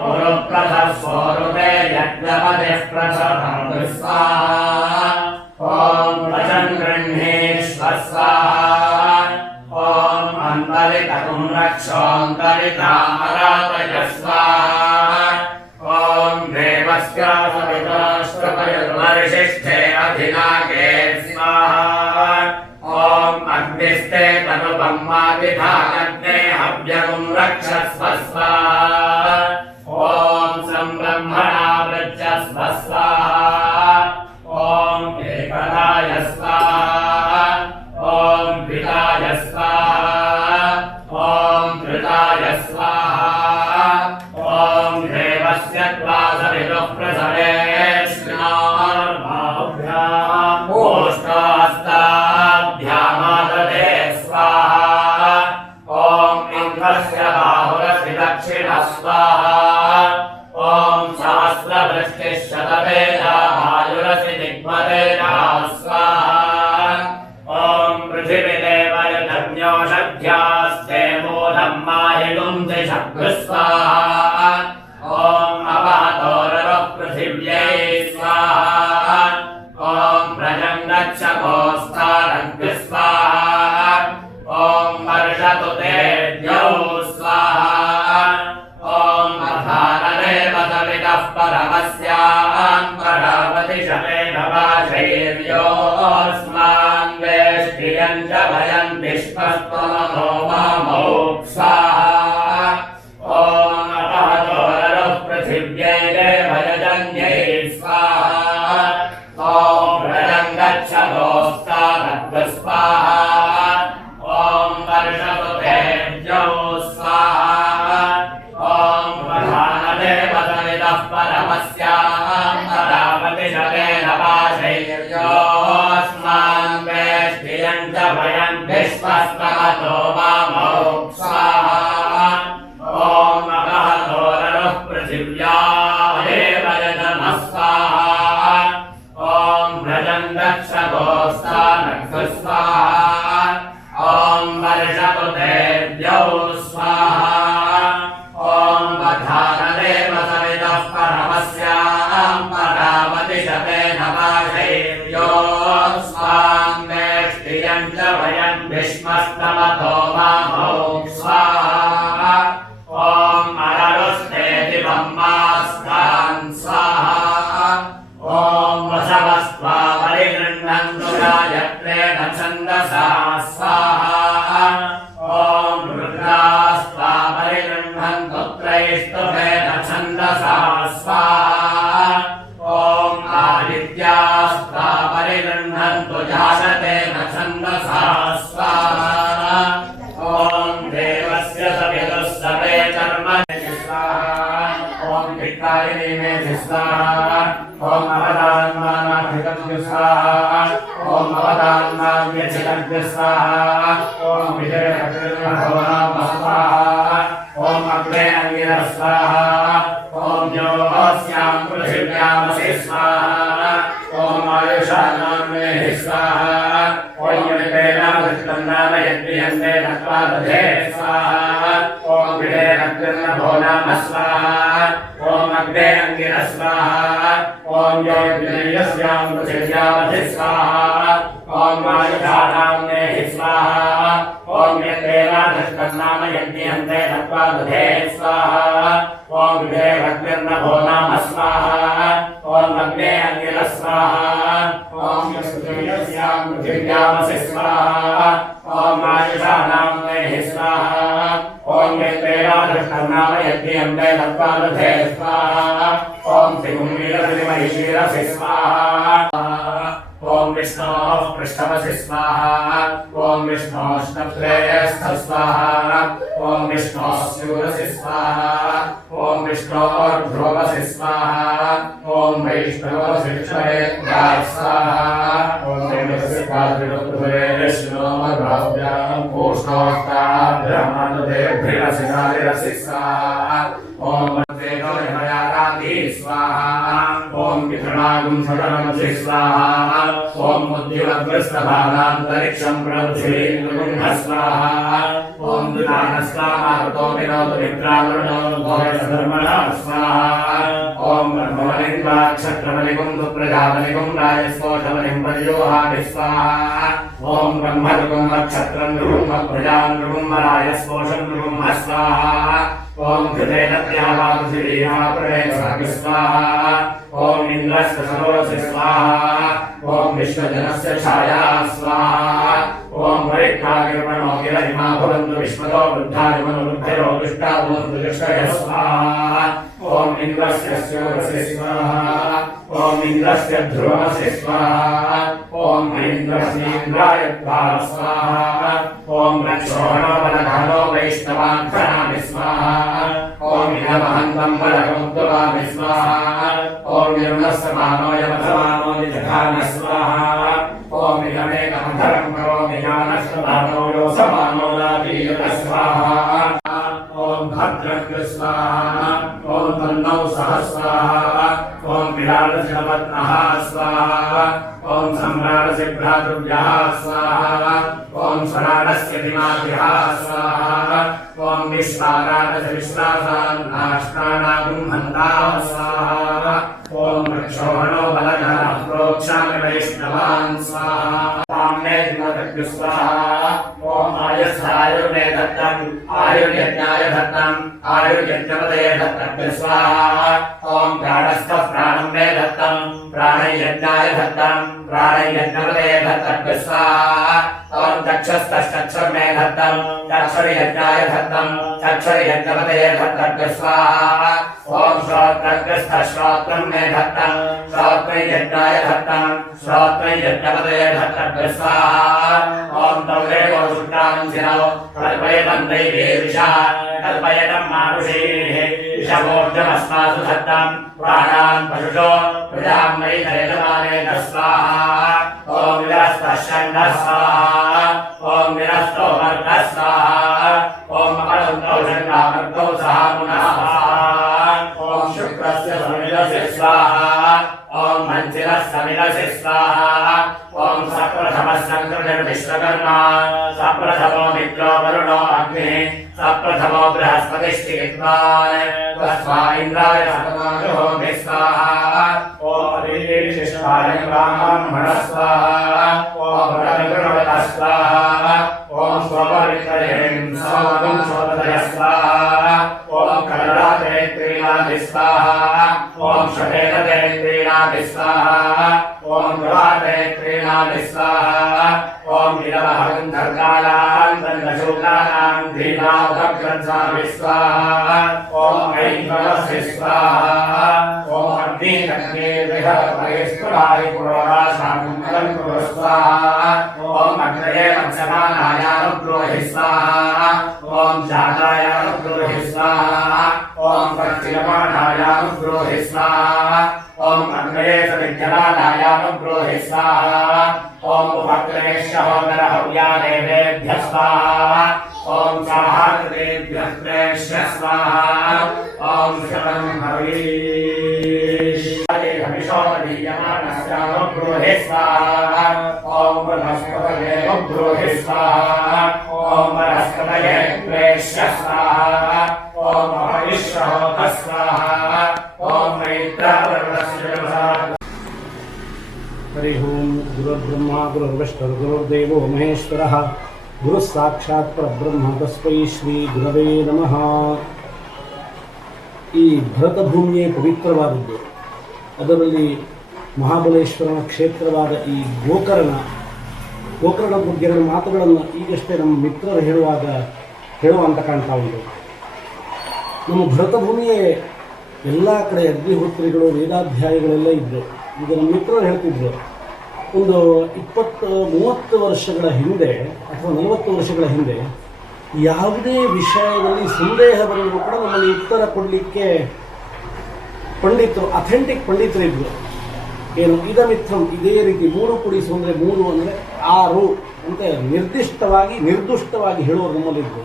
पुरुप्रथस्वरुते यज्ञपतिः प्रसभं स्वाहा ॐ वशं गृह्णीष्व स्वाहा ॐ अन्तरितकुं रक्षोऽन्तरितामरातय स्वाहा ॐ देवस्य सविताश्रपयद्वर्षिष्ठे अधिनागे स्वाहा ॐ अग्निस्ते तनुपम्मादिधानग्ने हव्यगुं रक्षस्व स्वाहा ॐ सम्ब्रह्मणा वृज्यस्व स्वाहा ॐ एकदाय स्वाहा ॐ द्विताय स्वाहा ॐ तृताय स्वाहा ॐ देवस्य त्वा सवितुः प्रसवेष्णार्बाहुभ्याम् ओष्ठास्ताभ्यामाददे स्वाहा ॐ इन्द्रस्य बाहुरसि दक्षिणः स्वाहा ॐ सहस्रवृष्टिः शतवेदा वायुरसि दिग्मतेजः स्वाहा ॐ पृथिवीदेव यज्ञोषध्यास्ते मोदं माहिगुं दिशग् स्वाहा ॐ अवहतोरवः पृथिव्यै स्वाहा ॐ प्रजङ्गच्छकोस्तारग् स्वाहा ॐ वर्षतु ते द्यौ स्वाहा ॐ अधानदेव सवितः परमस्यां परावतिशतेन वाशैर्योऽस्मान् वेष्टियं च भयं विश्वस्त्वमतो मामौ स्वाहा ॐ अपहतोररुः पृथिव्यै देवयजन्यै स्वाहा ॐ प्रजङ्गच्छकोस्तारग् स्वाहा ॐ वर्षतु ते द्यौ स्वाहा ॐ प्रधानदेव सवितः परमस्यां परावतिशतेन वाशैर्योऽस्मान् वेष्टियं च भयं विश्वस्तमतो मामौ स्वाहा ॐ अपहतोररुः पृथिव्या एव यजनः स्वाहा ॐ प्रजङ्गच्छकोस्तारग् स्वाहा ॐ वर्षतु ते द्यौ स्वाहा ॐ वधानदेव सवितः परमस्यां परावतिशतेन वाशैर्योऽस्मान् वेष्टियं च भयं विश्वस्तमतो मामौ स्वाहा ॐ अररुस्ते दिवं मास्तान् स्वाहा ॐ वसवस्त्वा परिगृह्णन्तु राजत्रेण छन्दसा स्वाहा ॐ रुद्रास्त्वा परिगृह्णन्तु त्रैस्तुभेन छन्दसा स्वाहा ॐ आदित्यास्त्वा परिगृह्णन्तु जाततेन छन्दसा स्वाहा ॐ देवस्य सवितुः सवे कर्मणि स्वाहा ॐ धिक्कारिणी मे स्वाहा ॐ अवदान्मानाभितज्ञ स्वाहा ॐ अवदान्माव्यचितज्ञ स्वाहा ॐ विजयभद्रनाम स्वाहा ॐ अग्ने अंगिरः स्वाहा ॐ योऽस्यां पृथिव्यामसि स्वाहा ॐ आयुषानाम्ने स्वाहा ॐ यज्ञेन दृष्टं नाम यज्ञयन्ते नत्वा दधे स्वाहा ॐ विडेरग्निर्नभो नाम स्वाहा ॐ अग्ने अङ्गिरः स्वाहा ॐ योऽग्निर्यस्यां पृथिव्यामसि स्वाहा ॐ आयुषानाम्ने स्वाहा ॐ यज्ञेन दृष्टं नाम यज्ञयन्ते नत्वा दधे स्वाहा ॐ विडेरग्निर्नभो नाम स्वाहा ॐ अग्ने अङ्गिरः स्वाहा ॐ यस्यां पृथिव्यामसि स्वाहा ॐ आयुषानाम्ने स्वाहा ॐ यज्ञेन दृष्टं नाम यज्ञयन्ते नत्वा दधे स्वाहा ॐ त्रिगुण्वीरत्रिमहिषीरसि स्वाहा ॐ विष्णोः पृष्ठवसि स्वाहा ॐ विष्णोष्णप्रेयस्थ स्वाहा ॐ विष्णोः स्यूरसि स्वाहा ॐ विष्णोर्ध्रुवसि स्वाहा ॐ वैष्णवशिक्षयेभ्यः स्वाहा ॐ देवस्य पात्रिपृथुरे विष्णोर्भव्यां पूष्णोक्ताभ्रमणदेभ्यरसि नारिरसि स्वाहा ॐ वेदो यमयाराधि स्वाहा ॐ विघ्नागुं सदनमसि स्वाहा ॐ उद्युवग्रस्तभानान्तरिक्षं प्रपृथिवीन्द्रगुं स्वाहा ॐ दुरानस्वामारुतो विनोद मित्रावरुणो भोजधर्मणः स्वाहा ॐ ब्रह्मवलिङ्गाक्षत्रवलिगुं दुप्रजावलिगुं राजस्पोषवलिं पर्योहामि स्वाहा ॐ ब्रह्मदृगुं नक्षत्रं नृगुं प्रजां नृगुं राजस्पोषं नृगुं स्वाहा ॐ कृतेन त्यावापृथिवीया प्रणेस्वामि स्वाहा ॐ इन्द्रस्य सरोऽसि स्वाहा ॐ विश्वजनस्य छाया स्वाहा ॐ वरिष्ठागिर्मणो गिरहिमा भवन्तु विश्वतो वृद्धायुमनुवृद्धयो दुष्टा भवन्तु दुष्टयः स्वाहा ॐ इन्द्रस्य स्यूरसि स्वाहा ॐ इन्द्रस्य ध्रुवमसि स्वाहा ॐ इन्द्रस्येन्द्राय स्वाहा ॐ रक्षोहणो बलधानो वैष्णवान्धनामि स्वाहा ॐ इदमहन्तं बलमुद्भवामि स्वाहा ॐ यमसमानो यमसमानो निजघान स्वाहा ॐ इदमेकमधरं करोमि जानस्तमानो यो समानो नादीयत स्वाहा ॐ भद्रं स्वाहा ॐ तन्नौ सह स्वाहा ॐ विराटस्य पत्नः स्वाहा ॐ सम्राटस्य भ्रातृभ्यः स्वाहा ॐ स्वराटस्य दिमाभ्यः स्वाहा ॐ विश्वाराटस्य विश्वासान्नाष्टानागुं हन्ता स्वाहा ॐ रक्षोहणो बलधरः प्रोक्षामि वैष्णवान् स्वाहा ताम्ने जिमदग्नि स्वाहा ॐ आयुर्मे दत्तम् आयुर्यज्ञाय दत्तम् आयुर्यज्ञपदये दत्तम् स्वाहा ॐ प्राणस्थः प्राणं मे दत्तम् प्राणयज्ञाय दत्तम् प्राणयज्ञपदये दत्तम् स्वाहा ॐ चक्षुस्तश्चक्षुर् मे दत्तम् चक्षुर्यज्ञाय दत्तम् चक्षुर्यज्ञपदये दत्तम् स्वाहा ॐ श्रोत्रग्रस्तः श्रोत्रं मे दत्तम् श्रोत्रयज्ञाय दत्तम् श्रोत्रयज्ञपदये दत्तम् स्वाहा ॐ तौ देवो शुक्रावंशिनौ कल्पयतं दैवीर्षा कल्पयतं मानुषैः ऋषभोर्जमस्मासु दत्तं प्राणान् पशुषो प्रजां मयि नयनमानेन स्वाहा ॐ विरस्तः स्वाहा ॐ विरस्तो मर्कः स्वाहा ॐ मकरन्तौ शङ्कामर्कौ सहा पुनः स्वाहा ॐ शुक्रस्य समिदस्य स्वाहा ॐ मञ्चिरः समिदस्य स्वाहा ॐ सप्रथमः सङ्कृतिर्विश्वकर्मा सप्रथमो मित्रो वरुणो अग्निः सप्रथमो बृहस्पतिश्चिकित्वान् तस्मा इन्द्राय सतमाजुहोमि स्वाहा ॐ ऋषिष्ठाय ब्राह्मणः स्वाहा ॐ रतगृणवतः स्वाहा ॐ स्वपवित्रयं सोमगुं शोधय स्वाहा ॐ कलराते क्रीणाति स्वाहा ॐ शपेदते क्रीणाति स्वाहा ॐ गवाते क्रीणाति स्वाहा ॐ विलवहं धर्कालान् दण्डशूलानां धीमावग्रन्सामि स्वाहा ॐ ऐन्द्रवस्य स्वाहा ॐ अग्निर्विहरपरिस्फुटाय पुरोराशाकुं कुरु स्वाहा ॐ अग्नये मत्स्यमानायानुग्रोहि स्वाहा ॐ जातायानुग्रोहि स्वाहा ॐ प्रक्षीयमाणायानुग्रोहि स्वाहा ॐ अग्नये सविद्यमानायानुग्रोहि स्वाहा ॐ उपक्रेष्यहोदर हव्यादेवेभ्यः स्वाहा ॐ स्वाहा कृतेभ्यः प्रेष्य स्वाहा ॐ शतं हरीश हरे हविषोदीयमानस्यानुब्रूहि स्वाहा ॐ वनस्पतये उब्रूहि स्वाहा ॐ वनस्पतये प्रेष्य स्वाहा ॐ हविष्यहोत स्वाहा ॐ मैत्रावरुणस्य हरि ओं गुरुर्ब्रह्मा गुरुर्विष्णुः गुरुर्देवो महेश्वरः गुरुः साक्षात् परब्रह्म तस्मै ಶ್ರೀ ಗುರವೇ ನಮಃ. ಈ ಭರತ ಭೂಮಿಯೇ ಪವಿತ್ರವಾದದ್ದು. ಅದರಲ್ಲಿ ಮಹಾಬಲೇಶ್ವರನ ಕ್ಷೇತ್ರವಾದ ಈ ಗೋಕರ್ಣದ ಬಗ್ಗೆ ಎರಡು ಮಾತುಗಳನ್ನು ಈಗಷ್ಟೇ ನಮ್ಮ ಮಿತ್ರರು ಹೇಳುವಂತ ಕಾಣ್ತಾ ಉಂಟು. ನಮ್ಮ ಭರತ ಭೂಮಿಯೇ ಎಲ್ಲ ಕಡೆ ಅಗ್ನಿಹೋತ್ರಿಗಳು ವೇದಾಧ್ಯಾಯಿಗಳೆಲ್ಲ ಇದ್ದರು. ಈಗ ನಮ್ಮ ಮಿತ್ರರು ಹೇಳ್ತಿದ್ರು, ಒಂದು 20-30 ವರ್ಷಗಳ ಹಿಂದೆ ಅಥವಾ 40 ವರ್ಷಗಳ ಹಿಂದೆ ಯಾವುದೇ ವಿಷಯದಲ್ಲಿ ಸಂದೇಹ ಬಂದರೂ ಕೂಡ ನಮ್ಮಲ್ಲಿ ಉತ್ತರ ಕೊಡಲಿಕ್ಕೆ ಪಂಡಿತರು, ಅಥೆಂಟಿಕ್ ಪಂಡಿತರಿದ್ದರು. ಏನು ಇದಮಿತ್ರಂ, ಇದೇ ರೀತಿ 3 ಕೂಡಿಸು ಅಂದರೆ 3 ಅಂದರೆ 6 ಅಂತ ನಿರ್ದುಷ್ಟವಾಗಿ ಹೇಳೋರು ನಮ್ಮಲ್ಲಿದ್ದರು.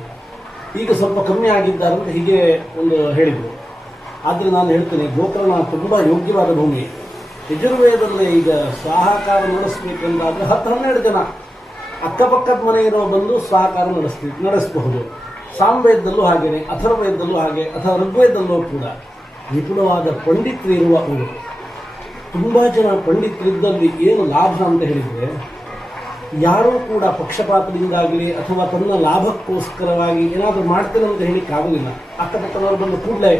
ಈಗ ಸ್ವಲ್ಪ ಕಮ್ಮಿ ಆಗಿದ್ದಾರಂತ ಹೀಗೆ ಒಂದು ಹೇಳಿದರು. ಆದರೆ ನಾನು ಹೇಳ್ತೇನೆ, ಗೋಕರ್ಣ ತುಂಬ ಯೋಗ್ಯವಾದ ಭೂಮಿ. ಯಜುರ್ವೇದಲ್ಲೇ ಈಗ ಸ್ವಾಹಾಕಾರ ನಡೆಸಬೇಕಂತಾದರೆ 10-12 ಜನ ಅಕ್ಕಪಕ್ಕದ ಮನೆ ಇರೋ ಬಂದು ಸ್ವಾಹಾಕಾರ ನಡೆಸಬಹುದು. ಸಾಮವೇದದಲ್ಲೂ ಹಾಗೆಯೇ, ಅಥರ್ವವೇದದಲ್ಲೂ ಹಾಗೆ, ಅಥವಾ ಋಗ್ವೇದದಲ್ಲೂ ಕೂಡ ವಿಪುಲವಾದ ಪಂಡಿತರಿರುವ ಊರು. ತುಂಬ ಜನ ಪಂಡಿತರಿದ್ದಲ್ಲಿ ಏನು ಲಾಭ ಅಂತ ಹೇಳಿದರೆ, ಯಾರೂ ಕೂಡ ಪಕ್ಷಪಾತದಿಂದಾಗಲಿ ಅಥವಾ ತನ್ನ ಲಾಭಕ್ಕೋಸ್ಕರವಾಗಿ ಏನಾದರೂ ಮಾಡ್ತೇನೆ ಅಂತ ಹೇಳಿಕ್ಕಾಗೋದಿಲ್ಲ. ಅಕ್ಕಪಕ್ಕದವರು ಬಂದು ಕೂಡಲೇ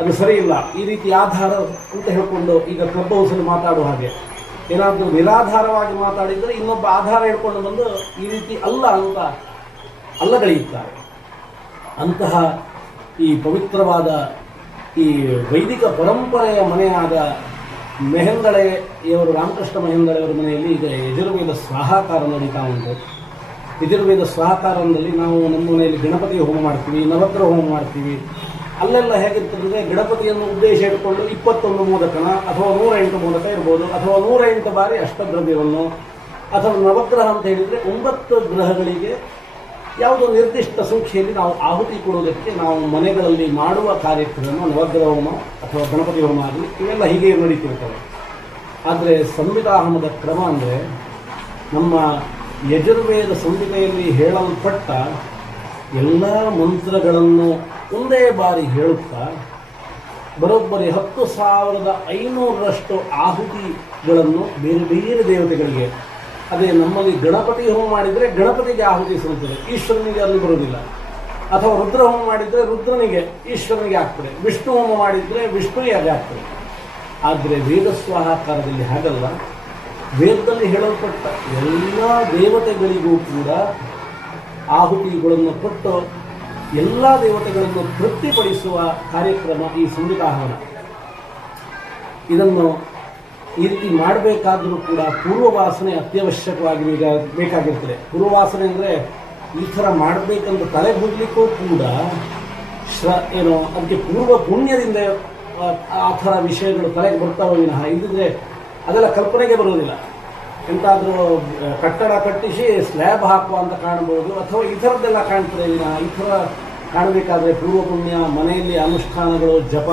ಅದು ಸರಿ ಇಲ್ಲ, ಈ ರೀತಿ ಆಧಾರ ಅಂತ ಹೇಳ್ಕೊಂಡು, ಈಗ ಕ್ಲಬ್ ಹೌಸಲ್ಲಿ ಮಾತಾಡುವ ಹಾಗೆ ಏನಾದರೂ ನಿರಾಧಾರವಾಗಿ ಮಾತಾಡಿದರೆ ಇನ್ನೊಬ್ಬ ಆಧಾರ ಹೇಳ್ಕೊಂಡು ಬಂದು ಈ ರೀತಿ ಅಲ್ಲ ಅಂತ ಅಲ್ಲಗಳೆಯುತ್ತಾರೆ. ಅಂತಹ ಈ ಪವಿತ್ರವಾದ ಈ ವೈದಿಕ ಪರಂಪರೆಯ ಮನೆಯಾದ ಮೆಹೆಂದಳೆಯವರು, ರಾಮಕೃಷ್ಣ ಮೆಹೆಂದಳೆಯವರ ಮನೆಯಲ್ಲಿ ಈಗ ಯಜುರ್ವೇದ ಸ್ವಾಹಾಕಾರ ನಡೀತಾ ಉಂಟು. ಯಜುರ್ವೇದ ಸ್ವಾಹಾಕಾರದಲ್ಲಿ ನಾವು ನಮ್ಮ ಮನೆಯಲ್ಲಿ ಗಣಪತಿ ಹೋಮ ಮಾಡ್ತೀವಿ, ನವಗ್ರಹ ಹೋಮ ಮಾಡ್ತೀವಿ. ಅಲ್ಲೆಲ್ಲ ಹೇಗಿರ್ತದೆ, ಗಣಪತಿಯನ್ನು ಉದ್ದೇಶ ಇಟ್ಕೊಂಡು 21 ಮೋದಕನ ಅಥವಾ 108 ಮೋದಕ ಇರ್ಬೋದು, ಅಥವಾ 108 ಬಾರಿ ಅಷ್ಟದ್ರವ್ಯವನ್ನು, ಅಥವಾ ನವಗ್ರಹ ಅಂತ ಹೇಳಿದರೆ 9 ಗ್ರಹಗಳಿಗೆ ಯಾವುದೋ ನಿರ್ದಿಷ್ಟ ಸಂಖ್ಯೆಯಲ್ಲಿ ನಾವು ಆಹುತಿ ಕೊಡೋದಕ್ಕೆ ನಾವು ಮನೆಗಳಲ್ಲಿ ಮಾಡುವ ಕಾರ್ಯಕ್ರಮ ನವಗ್ರಹ ಹೋಮ ಅಥವಾ ಗಣಪತಿ ಹೋಮ ಆಗಲಿ, ಇವೆಲ್ಲ ಹೀಗೆ ನಡೀತಿರ್ತವೆ. ಆದರೆ ಸಂಹಿತಾಹಮದ ಕ್ರಮ ಅಂದರೆ, ನಮ್ಮ ಯಜುರ್ವೇದ ಸಂಹಿತೆಯಲ್ಲಿ ಹೇಳಲ್ಪಟ್ಟ ಎಲ್ಲ ಮಂತ್ರಗಳನ್ನು ಒಂದೇ ಬಾರಿ ಹೇಳುತ್ತಾ ಬರೋಬ್ಬರಿ 10,500ರಷ್ಟು ಆಹುತಿಗಳನ್ನು ಬೇರೆ ಬೇರೆ ದೇವತೆಗಳಿಗೆ, ಅದೇ ನಮ್ಮಲ್ಲಿ ಗಣಪತಿ ಹೋಮ ಮಾಡಿದರೆ ಗಣಪತಿಗೆ ಆಹುತಿ ಸಲ್ಲುತ್ತದೆ, ಈಶ್ವರನಿಗೆ ಅಲ್ಲಿ ಬರುವುದಿಲ್ಲ. ಅಥವಾ ರುದ್ರ ಹೋಮ ಮಾಡಿದರೆ ರುದ್ರನಿಗೆ, ಈಶ್ವರನಿಗೆ ಆಗ್ತದೆ. ವಿಷ್ಣು ಹೋಮ ಮಾಡಿದರೆ ವಿಷ್ಣುವಿಗೆ ಆಗ್ತದೆ. ಆದರೆ ವೇದಸ್ವಾಹಾಕಾರದಲ್ಲಿ ಹಾಗಲ್ಲ. ವೇದದಲ್ಲಿ ಹೇಳಲ್ಪಟ್ಟ ಎಲ್ಲ ದೇವತೆಗಳಿಗೂ ಕೂಡ ಆಹುತಿಗಳನ್ನು ಕೊಟ್ಟು ಎಲ್ಲ ದೇವತೆಗಳನ್ನು ತೃಪ್ತಿಪಡಿಸುವ ಕಾರ್ಯಕ್ರಮ ಈ ಸಂಹಿತಾಹವನ. ಇದನ್ನು ಈ ರೀತಿ ಮಾಡಬೇಕಾದರೂ ಕೂಡ ಪೂರ್ವವಾಸನೆ ಅತ್ಯವಶ್ಯಕವಾಗಿ ಬೇಕಾಗಿರ್ತದೆ. ಪೂರ್ವವಾಸನೆ ಅಂದರೆ ಈ ಥರ ಮಾಡಬೇಕಂತ ತಲೆ ಹೋಗ್ಲಿಕ್ಕೂ ಕೂಡ ಅದಕ್ಕೆ ಪೂರ್ವ ಪುಣ್ಯದಿಂದ ಆ ಥರ ವಿಷಯಗಳು ತಲೆಗೆ ಬರ್ತಾವೆ ವಿನಃ ಇಲ್ಲದಿದ್ದರೆ ಅದೆಲ್ಲ ಕಲ್ಪನೆಗೆ ಬರುವುದಿಲ್ಲ. ಎಂತಾದರೂ ಕಟ್ಟಡ ಕಟ್ಟಿಸಿ ಸ್ಲ್ಯಾಬ್ ಹಾಕುವ ಅಂತ ಕಾಣ್ಬೋದು, ಅಥವಾ ಈ ಥರದ್ದೆಲ್ಲ ಕಾಣ್ತಾರೆ ವಿನಃ ಈ ಥರ ಕಾಣಬೇಕಾದ್ರೆ ಪೂರ್ವ ಪುಣ್ಯ, ಮನೆಯಲ್ಲಿ ಅನುಷ್ಠಾನಗಳು, ಜಪ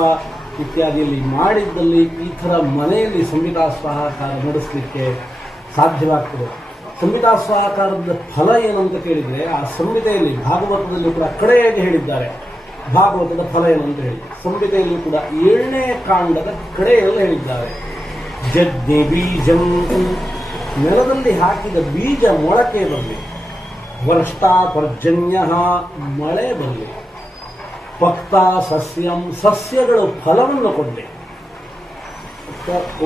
ಇತ್ಯಾದಿಯಲ್ಲಿ ಮಾಡಿದ್ದಲ್ಲಿ ಈ ಥರ ಮನೆಯಲ್ಲಿ ಸಂಹಿತಾ ಸ್ವಾಹಾಕಾರ ನಡೆಸಲಿಕ್ಕೆ ಸಾಧ್ಯವಾಗ್ತದೆ. ಸಂಹಿತಾ ಸ್ವಾಹಾಕಾರದ ಫಲ ಏನಂತ ಕೇಳಿದರೆ, ಆ ಸಂಹಿತೆಯಲ್ಲಿ ಭಾಗವತದಲ್ಲೂ ಕೂಡ ಕಡೆಯಾಗಿ ಹೇಳಿದ್ದಾರೆ. ಭಾಗವತದ ಫಲ ಏನಂತ ಹೇಳಿ ಸಂಹಿತೆಯಲ್ಲೂ ಕೂಡ 7ನೇ ಕಾಂಡದ ಕಡೆಯಲ್ಲಿ ಹೇಳಿದ್ದಾರೆ. ಜಜ್ಞೆ ಬೀಜಂ, ನೆಲದಲ್ಲಿ ಹಾಕಿದ ಬೀಜ ಮೊಳಕೆ ಬರಲಿ. ವರ್ಷಾ ಪರ್ಜನ್ಯ, ಮಳೆ ಬರಲಿ. ಪಕ್ತಾ ಸಸ್ಯಂ, ಸಸ್ಯಗಳು ಫಲವನ್ನು ಕೊಡಲಿ.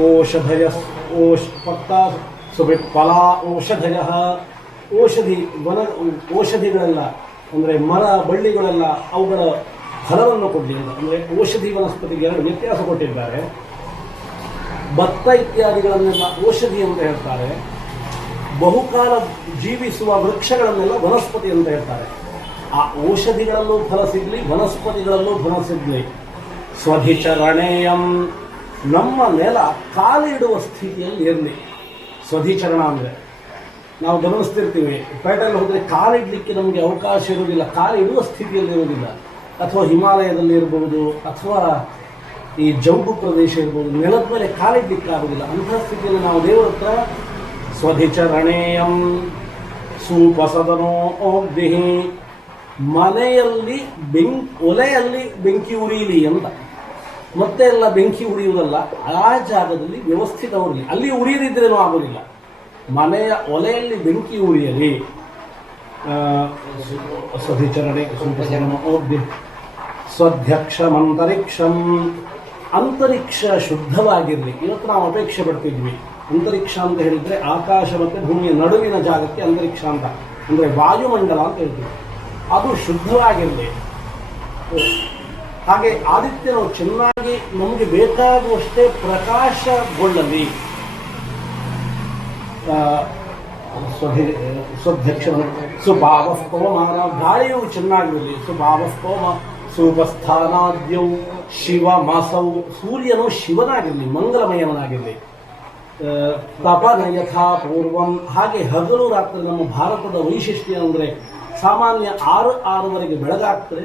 ಓಷಧಯ ಪಕ್ತಾ ಸುಬಿಫಲ ಔಷಧಯ, ಔಷಧಿಗಳೆಲ್ಲ ಅಂದರೆ ಮರ ಬಳ್ಳಿಗಳೆಲ್ಲ ಅವುಗಳ ಫಲವನ್ನು ಕೊಡಲಿ ಅಂತ. ಅಂದರೆ ಔಷಧಿ ವನಸ್ಪತಿಗೆ 2 ವ್ಯತ್ಯಾಸ ಕೊಟ್ಟಿದ್ದಾರೆ. ಭತ್ತ ಇತ್ಯಾದಿಗಳನ್ನೆಲ್ಲ ಔಷಧಿ ಅಂತ ಹೇಳ್ತಾರೆ, ಬಹುಕಾಲ ಜೀವಿಸುವ ವೃಕ್ಷಗಳನ್ನೆಲ್ಲ ವನಸ್ಪತಿ ಅಂತ ಹೇಳ್ತಾರೆ. ಆ ಔಷಧಿಗಳಲ್ಲೂ ಫಲ ಸಿಗಲಿ, ವನಸ್ಪತಿಗಳಲ್ಲೂ ಫಲ ಸಿಗಲಿ. ಸ್ವಧಿಚರಣೇಯಂ, ನಮ್ಮ ನೆಲ ಕಾಲಿಡುವ ಸ್ಥಿತಿಯಲ್ಲಿ ಇರಲಿ. ಸ್ವಧಿಚರಣ ಅಂದರೆ ನಾವು ಗಮನಿಸ್ತಿರ್ತೀವಿ, ಪೇಟೆಯಲ್ಲಿ ಹೋದರೆ ಕಾಲಿಡಲಿಕ್ಕೆ ನಮಗೆ ಅವಕಾಶ ಇರುವುದಿಲ್ಲ, ಕಾಲಿಡುವ ಸ್ಥಿತಿಯಲ್ಲಿ ಇರುವುದಿಲ್ಲ. ಅಥವಾ ಹಿಮಾಲಯದಲ್ಲಿ ಇರ್ಬೋದು, ಅಥವಾ ಈ ಜೌಗು ಪ್ರದೇಶ ಇರ್ಬೋದು, ನೆಲದ ಮೇಲೆ ಕಾಲಿಡ್ಲಿಕ್ಕಾಗೋದಿಲ್ಲ. ಅಂತಹ ಸ್ಥಿತಿಯಲ್ಲಿ ನಾವು ದೇವರ ಹತ್ರ ಸ್ವಧಿಚರಣೇಯಂ ಸುಪಸದನೋ ಓಗ್ದಿಹಿ, ಮನೆಯಲ್ಲಿ ಒಲೆಯಲ್ಲಿ ಬೆಂಕಿ ಉರಿಯಲಿ ಅಂತ. ಮತ್ತೆ ಎಲ್ಲ ಬೆಂಕಿ ಉರಿಯುವುದಲ್ಲ, ಆ ಜಾಗದಲ್ಲಿ ವ್ಯವಸ್ಥಿತ ಉರಿಯಲಿ. ಅಲ್ಲಿ ಉರಿಯದಿದ್ರೇನೂ ಆಗೋದಿಲ್ಲ. ಮನೆಯ ಒಲೆಯಲ್ಲಿ ಬೆಂಕಿ ಉರಿಯಲಿ. ಸ್ವಧಿಚರಣೆ ಸುಪಸದನೋ ಓಗ್ದಿಹಿ ಸ್ವಧ್ಯಕ್ಷಮಂತರಿಕ್ಷಂ, ಅಂತರಿಕ್ಷ ಶುದ್ಧವಾಗಿರಲಿ. ಇವತ್ತು ನಾವು ಅಪೇಕ್ಷೆ ಪಡ್ತಿದ್ವಿ, ಅಂತರಿಕ್ಷ ಅಂತ ಹೇಳಿದರೆ ಆಕಾಶ ಮತ್ತು ಭೂಮಿಯ ನಡುವಿನ ಜಾಗಕ್ಕೆ ಅಂತರಿಕ್ಷ ಅಂತ, ಅಂದರೆ ವಾಯುಮಂಡಲ ಅಂತ ಹೇಳ್ತೀವಿ. ಅದು ಶುದ್ಧವಾಗಿರಲಿ. ಹಾಗೆ ಆದಿತ್ಯನು ಚೆನ್ನಾಗಿ ನಮಗೆ ಬೇಕಾಗುವಷ್ಟೇ ಪ್ರಕಾಶಗೊಳ್ಳಲಿ. ಸ್ವಧ್ಯಕ್ಷ ಸುಭಾವ ಪವಮಾನ, ಗಾಳಿಯು ಚೆನ್ನಾಗಿರಲಿ. ಸುಭಾವ ಪವಮ ಸುಪಸ್ಥಾನಾದ್ಯೌ ಶಿವ ಮಾಸೌ, ಸೂರ್ಯನು ಶಿವನಾಗಿರಲಿ, ಮಂಗಲಮಯನಾಗಿರಲಿ. ತಪನ ಯಥಾ ಪೂರ್ವಂ, ಹಾಗೆ ಹಗಲು ರಾತ್ರಿ. ನಮ್ಮ ಭಾರತದ ವೈಶಿಷ್ಟ್ಯ ಅಂದರೆ ಸಾಮಾನ್ಯ 6-6ವರೆಗೆ ಬೆಳಗಾಗ್ತದೆ,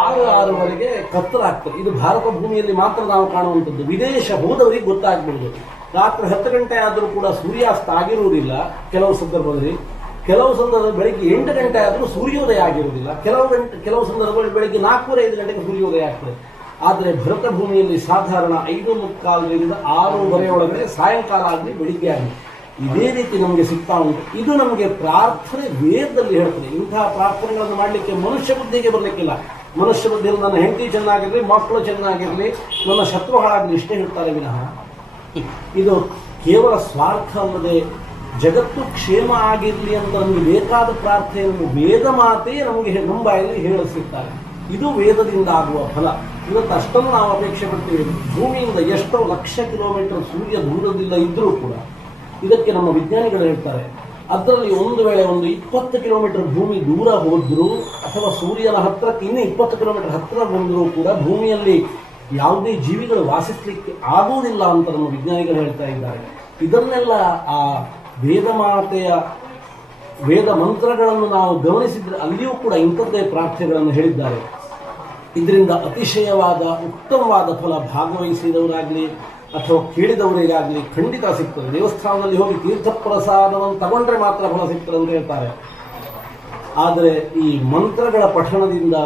6-6ವರೆಗೆ ಕತ್ತಲಾಗ್ತದೆ. ಇದು ಭಾರತ ಭೂಮಿಯಲ್ಲಿ ಮಾತ್ರ ನಾವು ಕಾಣುವಂಥದ್ದು. ವಿದೇಶ ಹೋದವರಿಗೆ ಗೊತ್ತಾಗ್ಬೋದು. ರಾತ್ರಿ 10 ಗಂಟೆ ಆದರೂ ಕೂಡ ಸೂರ್ಯಾಸ್ತ ಆಗಿರುವುದಿಲ್ಲ ಕೆಲವು ಸಂದರ್ಭದಲ್ಲಿ. ಬೆಳಗ್ಗೆ 8 ಗಂಟೆ ಆದರೂ ಸೂರ್ಯೋದಯ ಆಗಿರುವುದಿಲ್ಲ. ಕೆಲವು ಸಂದರ್ಭದಲ್ಲಿ ಬೆಳಗ್ಗೆ 4:45 ಗಂಟೆಗೆ ಸೂರ್ಯೋದಯ ಆಗ್ತದೆ. ಆದರೆ ಭರತ ಭೂಮಿಯಲ್ಲಿ ಸಾಧಾರಣ 5:45ರಿಂದ 6:30 ಒಳಗಡೆ ಸಾಯಂಕಾಲ ಆಗಲಿ ಬೆಳಿಗ್ಗೆ ಆಗಲಿ ಇದೇ ರೀತಿ ನಮಗೆ ಸಿಗ್ತಾ ಉಂಟು. ಇದು ನಮಗೆ ಪ್ರಾರ್ಥನೆ ವೇದದಲ್ಲಿ ಹೇಳ್ತದೆ. ಇಂತಹ ಪ್ರಾರ್ಥನೆಗಳನ್ನು ಮಾಡಲಿಕ್ಕೆ ಮನುಷ್ಯ ಬುದ್ಧಿಗೆ ಬರಲಿಕ್ಕಿಲ್ಲ. ಮನುಷ್ಯ ಬುದ್ಧಿಯಲ್ಲಿ ನನ್ನ ಹೆಂಡತಿ ಚೆನ್ನಾಗಿರಲಿ, ಮಕ್ಕಳು ಚೆನ್ನಾಗಿರಲಿ, ನನ್ನ ಶತ್ರು ಹಾಳಾಗಲಿ ಇಷ್ಟೇ ಹೇಳ್ತಾರೆ ವಿನಃ ಇದು ಕೇವಲ ಸ್ವಾರ್ಥ ಅಲ್ಲದೆ ಜಗತ್ತು ಕ್ಷೇಮ ಆಗಿರಲಿ ಅಂತ ನಮಗೆ ಬೇಕಾದ ಪ್ರಾರ್ಥನೆಯನ್ನು ವೇದ ಮಾತೇ ನಮಗೆ ನಮ್ಮ ಬಾಯಲ್ಲಿ ಹೇಳಿಸಿರ್ತಾರೆ. ಇದು ವೇದದಿಂದ ಆಗುವ ಫಲ. ಇವತ್ತು ಅಷ್ಟನ್ನು ನಾವು ಅಪೇಕ್ಷೆ ಪಡ್ತೀವಿ. ಭೂಮಿಯಿಂದ ಎಷ್ಟೋ ಲಕ್ಷ ಕಿಲೋಮೀಟರ್ ಸೂರ್ಯ ದೂರದಿಂದ ಇದ್ದರೂ ಕೂಡ ಇದಕ್ಕೆ ನಮ್ಮ ವಿಜ್ಞಾನಿಗಳು ಹೇಳ್ತಾರೆ, ಅದರಲ್ಲಿ ಒಂದು ವೇಳೆ 20 ಕಿಲೋಮೀಟರ್ ಭೂಮಿ ದೂರ ಹೋದರೂ ಅಥವಾ ಸೂರ್ಯನ ಹತ್ತಿರಕ್ಕೆ ಇನ್ನೂ 20 ಕಿಲೋಮೀಟರ್ ಹತ್ತಿರ ಬಂದರೂ ಕೂಡ ಭೂಮಿಯಲ್ಲಿ ಯಾವುದೇ ಜೀವಿಗಳು ವಾಸಿಸಲಿಕ್ಕೆ ಆಗುವುದಿಲ್ಲ ಅಂತ ನಮ್ಮ ವಿಜ್ಞಾನಿಗಳು ಹೇಳ್ತಾ ಇದ್ದಾರೆ. ಇದನ್ನೆಲ್ಲ ಆ ವೇದಮಾತೆಯ ವೇದ ಮಂತ್ರಗಳನ್ನು ನಾವು ಗಮನಿಸಿದರೆ ಅಲ್ಲಿಯೂ ಕೂಡ ಇಂಥದ್ದೇ ಪ್ರಾರ್ಥನೆಗಳನ್ನು ಹೇಳಿದ್ದಾರೆ. ಇದರಿಂದ ಅತಿಶಯವಾದ ಉತ್ತಮವಾದ ಫಲ ಭಾಗವಹಿಸಿದವರಾಗಲಿ ಅಥವಾ ಕೇಳಿದವರಿಗಾಗಲಿ ಖಂಡಿತ ಸಿಗ್ತದೆ. ದೇವಸ್ಥಾನದಲ್ಲಿ ಹೋಗಿ ತೀರ್ಥ ಪ್ರಸಾದವನ್ನು ತಗೊಂಡ್ರೆ ಮಾತ್ರ ಫಲ ಸಿಗ್ತದೆ ಅಂತ ಹೇಳ್ತಾರೆ. ಆದರೆ ಈ ಮಂತ್ರಗಳ ಪಠಣದಿಂದ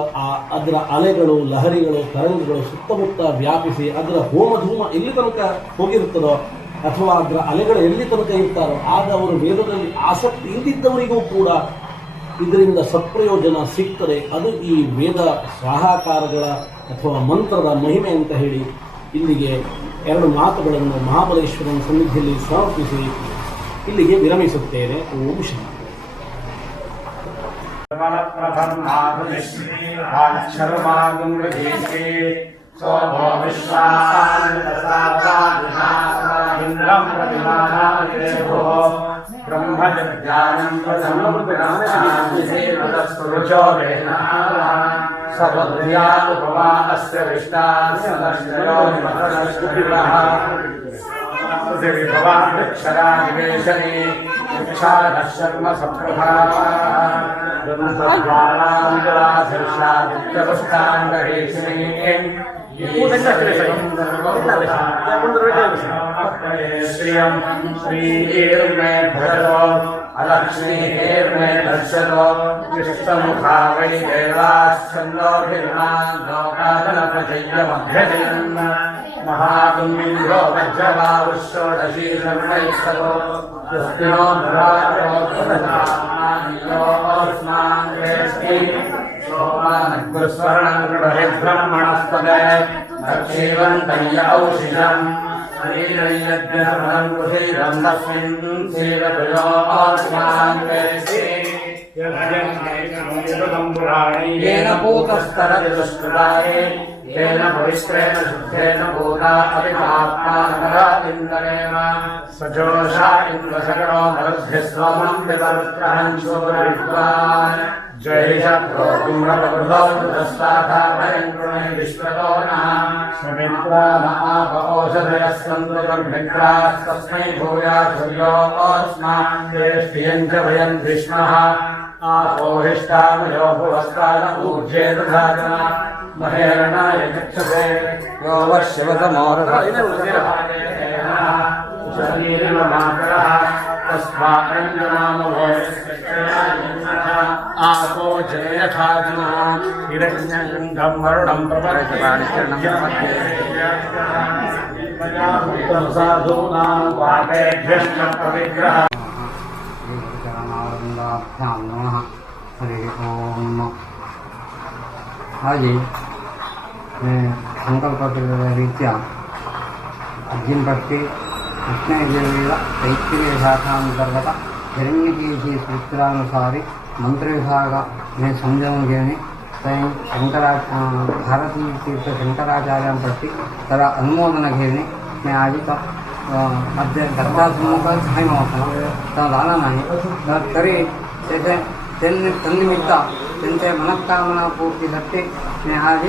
ಅದರ ಅಲೆಗಳು, ಲಹರಿಗಳು, ತರಂಗಗಳು ಸುತ್ತಮುತ್ತ ವ್ಯಾಪಿಸಿ ಅದರ ಹೋಮಧೂಮ ಎಲ್ಲಿ ತನಕ ಹೋಗಿರುತ್ತದೋ ಅಥವಾ ಅದರ ಅಲೆಗಳು ಎಲ್ಲಿ ತನಕ ಇರ್ತಾರೋ ಆಗ ಅವರು ವೇದದಲ್ಲಿ ಆಸಕ್ತಿ ಇಲ್ಲದಿದ್ದವರಿಗೂ ಕೂಡ ಇದರಿಂದ ಸತ್ಪ್ರಯೋಜನ ಸಿಗ್ತದೆ. ಅದು ಈ ವೇದ ಸ್ವಾಹಾಕಾರಗಳ ಅಥವಾ ಮಂತ್ರದ ಮಹಿಮೆ ಅಂತ ಹೇಳಿ ಇಲ್ಲಿಗೆ 2 ಮಾತುಗಳನ್ನು ಮಹಾಬಲೇಶ್ವರನ ಸನ್ನಿಧಿಯಲ್ಲಿ ಸಮರ್ಪಿಸಿ ಇಲ್ಲಿಗೆ ವಿರಮಿಸುತ್ತೇನೆ. ಓಂ ಶ್ರೀ सोमो विश्वासान्द्रं प्रतिमानायेभो ब्रह्मज्ञानं प्रथमं पुनस्तादिसेवतस्पुरुषो वेदाः सपद्यानुपवा अस्य विष्टासनश्चयो निमतनश्चरिवः भवाक्षरानिवेशने इच्छानः शर्म सप्रभाः अलक्ष्मीर्मे दर्शनो कृष्णमुखा वै देवाश्चन्द्रोभिर्मान् लोकादनप्रजयमभ्यजयन् महागुण्विन्द्रो वज्रवावुषोडशी शर्मैस्ततो यस्तिनो नरारोस्मान् वेष्टि सोमानग्रस्वर्णं ब्रह्मणस्पदे दक्षेवन्तय्य औषिजम् शरीरयज्ञसमनं कुशीरं तस्मिन् सीरतयोस्मान् वेष्टि येन पूतस्तरतिदुष्कृताय येन भविष्क्रेण शुद्धेन भूता अभिमात्मानकरादिन्दरेव सजोषा इन्द्रशकरो मरुद्भिस्वमं विवर्त्रहं शूरविद्वान् जयशक्रोकुम्भप्रभृतौ दस्ताथा भयङ्कृणै विश्वतो नः सुमित्रानाप ओषधयस्सन्तु दुर्भिक्रास्तस्मै भूयात् सूर्योऽस्मान् वेष्टियं च भयं धिष्मः आपोहिष्टामयो भुवस्तान ऊर्जे दधातना महेरणाय चक्षसे यो वः शिवतमोरथशरीरमाकरः तस्मादञ्जनामो आपो जयथाजना हिरण्यगन्धं वरुणं प्रपञ्चपाणिकरणं मध्ये साधूनां पापेभ्यः पवित्रः चरणारविन्दाभ्यां नमः हरि ओम। आज मैं संकल्प रीत्या अज्जिंपट्टी कृष्ण यजुर्वेद तैत्तिरीय शाखांतर्गत हिरण्यकेशी सूत्रानुसारी मंत्र विभाग में समझाऊँ घेने भारतीय तीर्थ शंकराचार्य पट्टी तर अनुमोदन घेने मैं आज तक मध्य दत्तासम्मुख छायमापन तदाला नाही तरी तन्निमित्त त्यांचे मनःकामना पूर्तीसाठी मी आज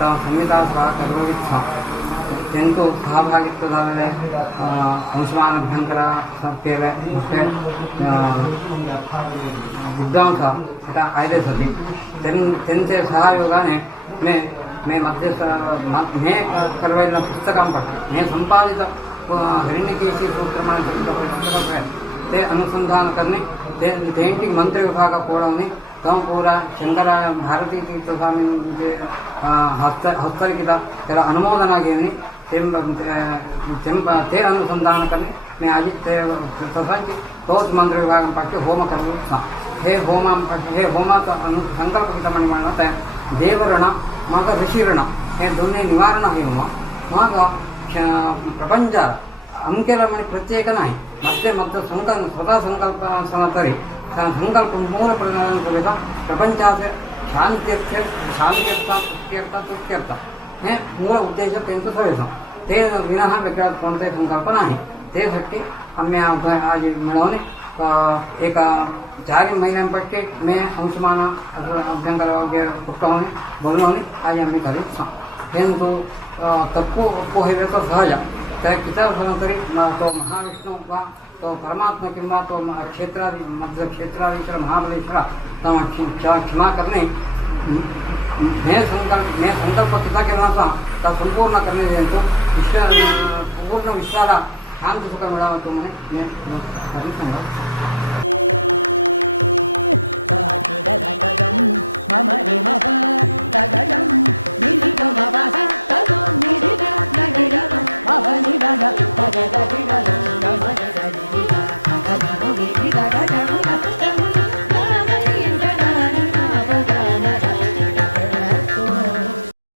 संहिता सभा करविच्छा त्यांचं सहभागित्व झालेले अंशमान अभ्यंकर केले मोठे विद्वांस इटा आयलेच होते त्यांचे सहयोगाने मैं मध्य मैं करवेल पुस्तकांपट्टी मैं संपादित हिरण्यकेशी सूत्रमान पुस्तक ते अनुसंधान करने तेंटी मंत्र विभाग कोड़वनी तम पूरा शंकर भारती तीर्थ स्वामी हस्तलिखित तेरा अनुमोदना गिरनी ते अनुसंधान करने मैं आज ते ससंच तोच मंत्र विभाग पट्टी होम करने हे होम संकल्प कितमणी म्हणत देवऋण मग ऋषिऋण हे दोन्ही निवारण आहे मग प्रपंच अंकेला म्हणे प्रत्येक नाही मध्य स्वतः संकल्प तरी संकल्प मूल प्रदान प्रपंचाचे शांत्यर्थ तुष्त्यर्थ हे मूल उद्देश त्यांचं सवेस ते विना वेगळा कोणताही संकल्प नाही त्यासाठी आम्ही आज मिळवणे एक 4 महिन्यांपट्टी मैं अंशमान अभ्यंकर पुस्तकाने बोलवणे आज आम्ही करीत हेतु तप्पु ಒಪ್ಪು ಹೇಳಬೇಕು ಸಹಜ किताब तरी तो महाविष्णु वा तो परमात्मा किंवा तो क्षेत्राधीश्वर महाबलेश्वर क्षमा करणे मैं संकल्प किता केला तर संपूर्ण करणे देतो पूर्ण विश्वाला शांती सुख मिळावं तो म्हणे मैं सांगा मम रे मम तगडं निरिगमवः तदो निरिग नगिडं भवनिरग तगडगिडं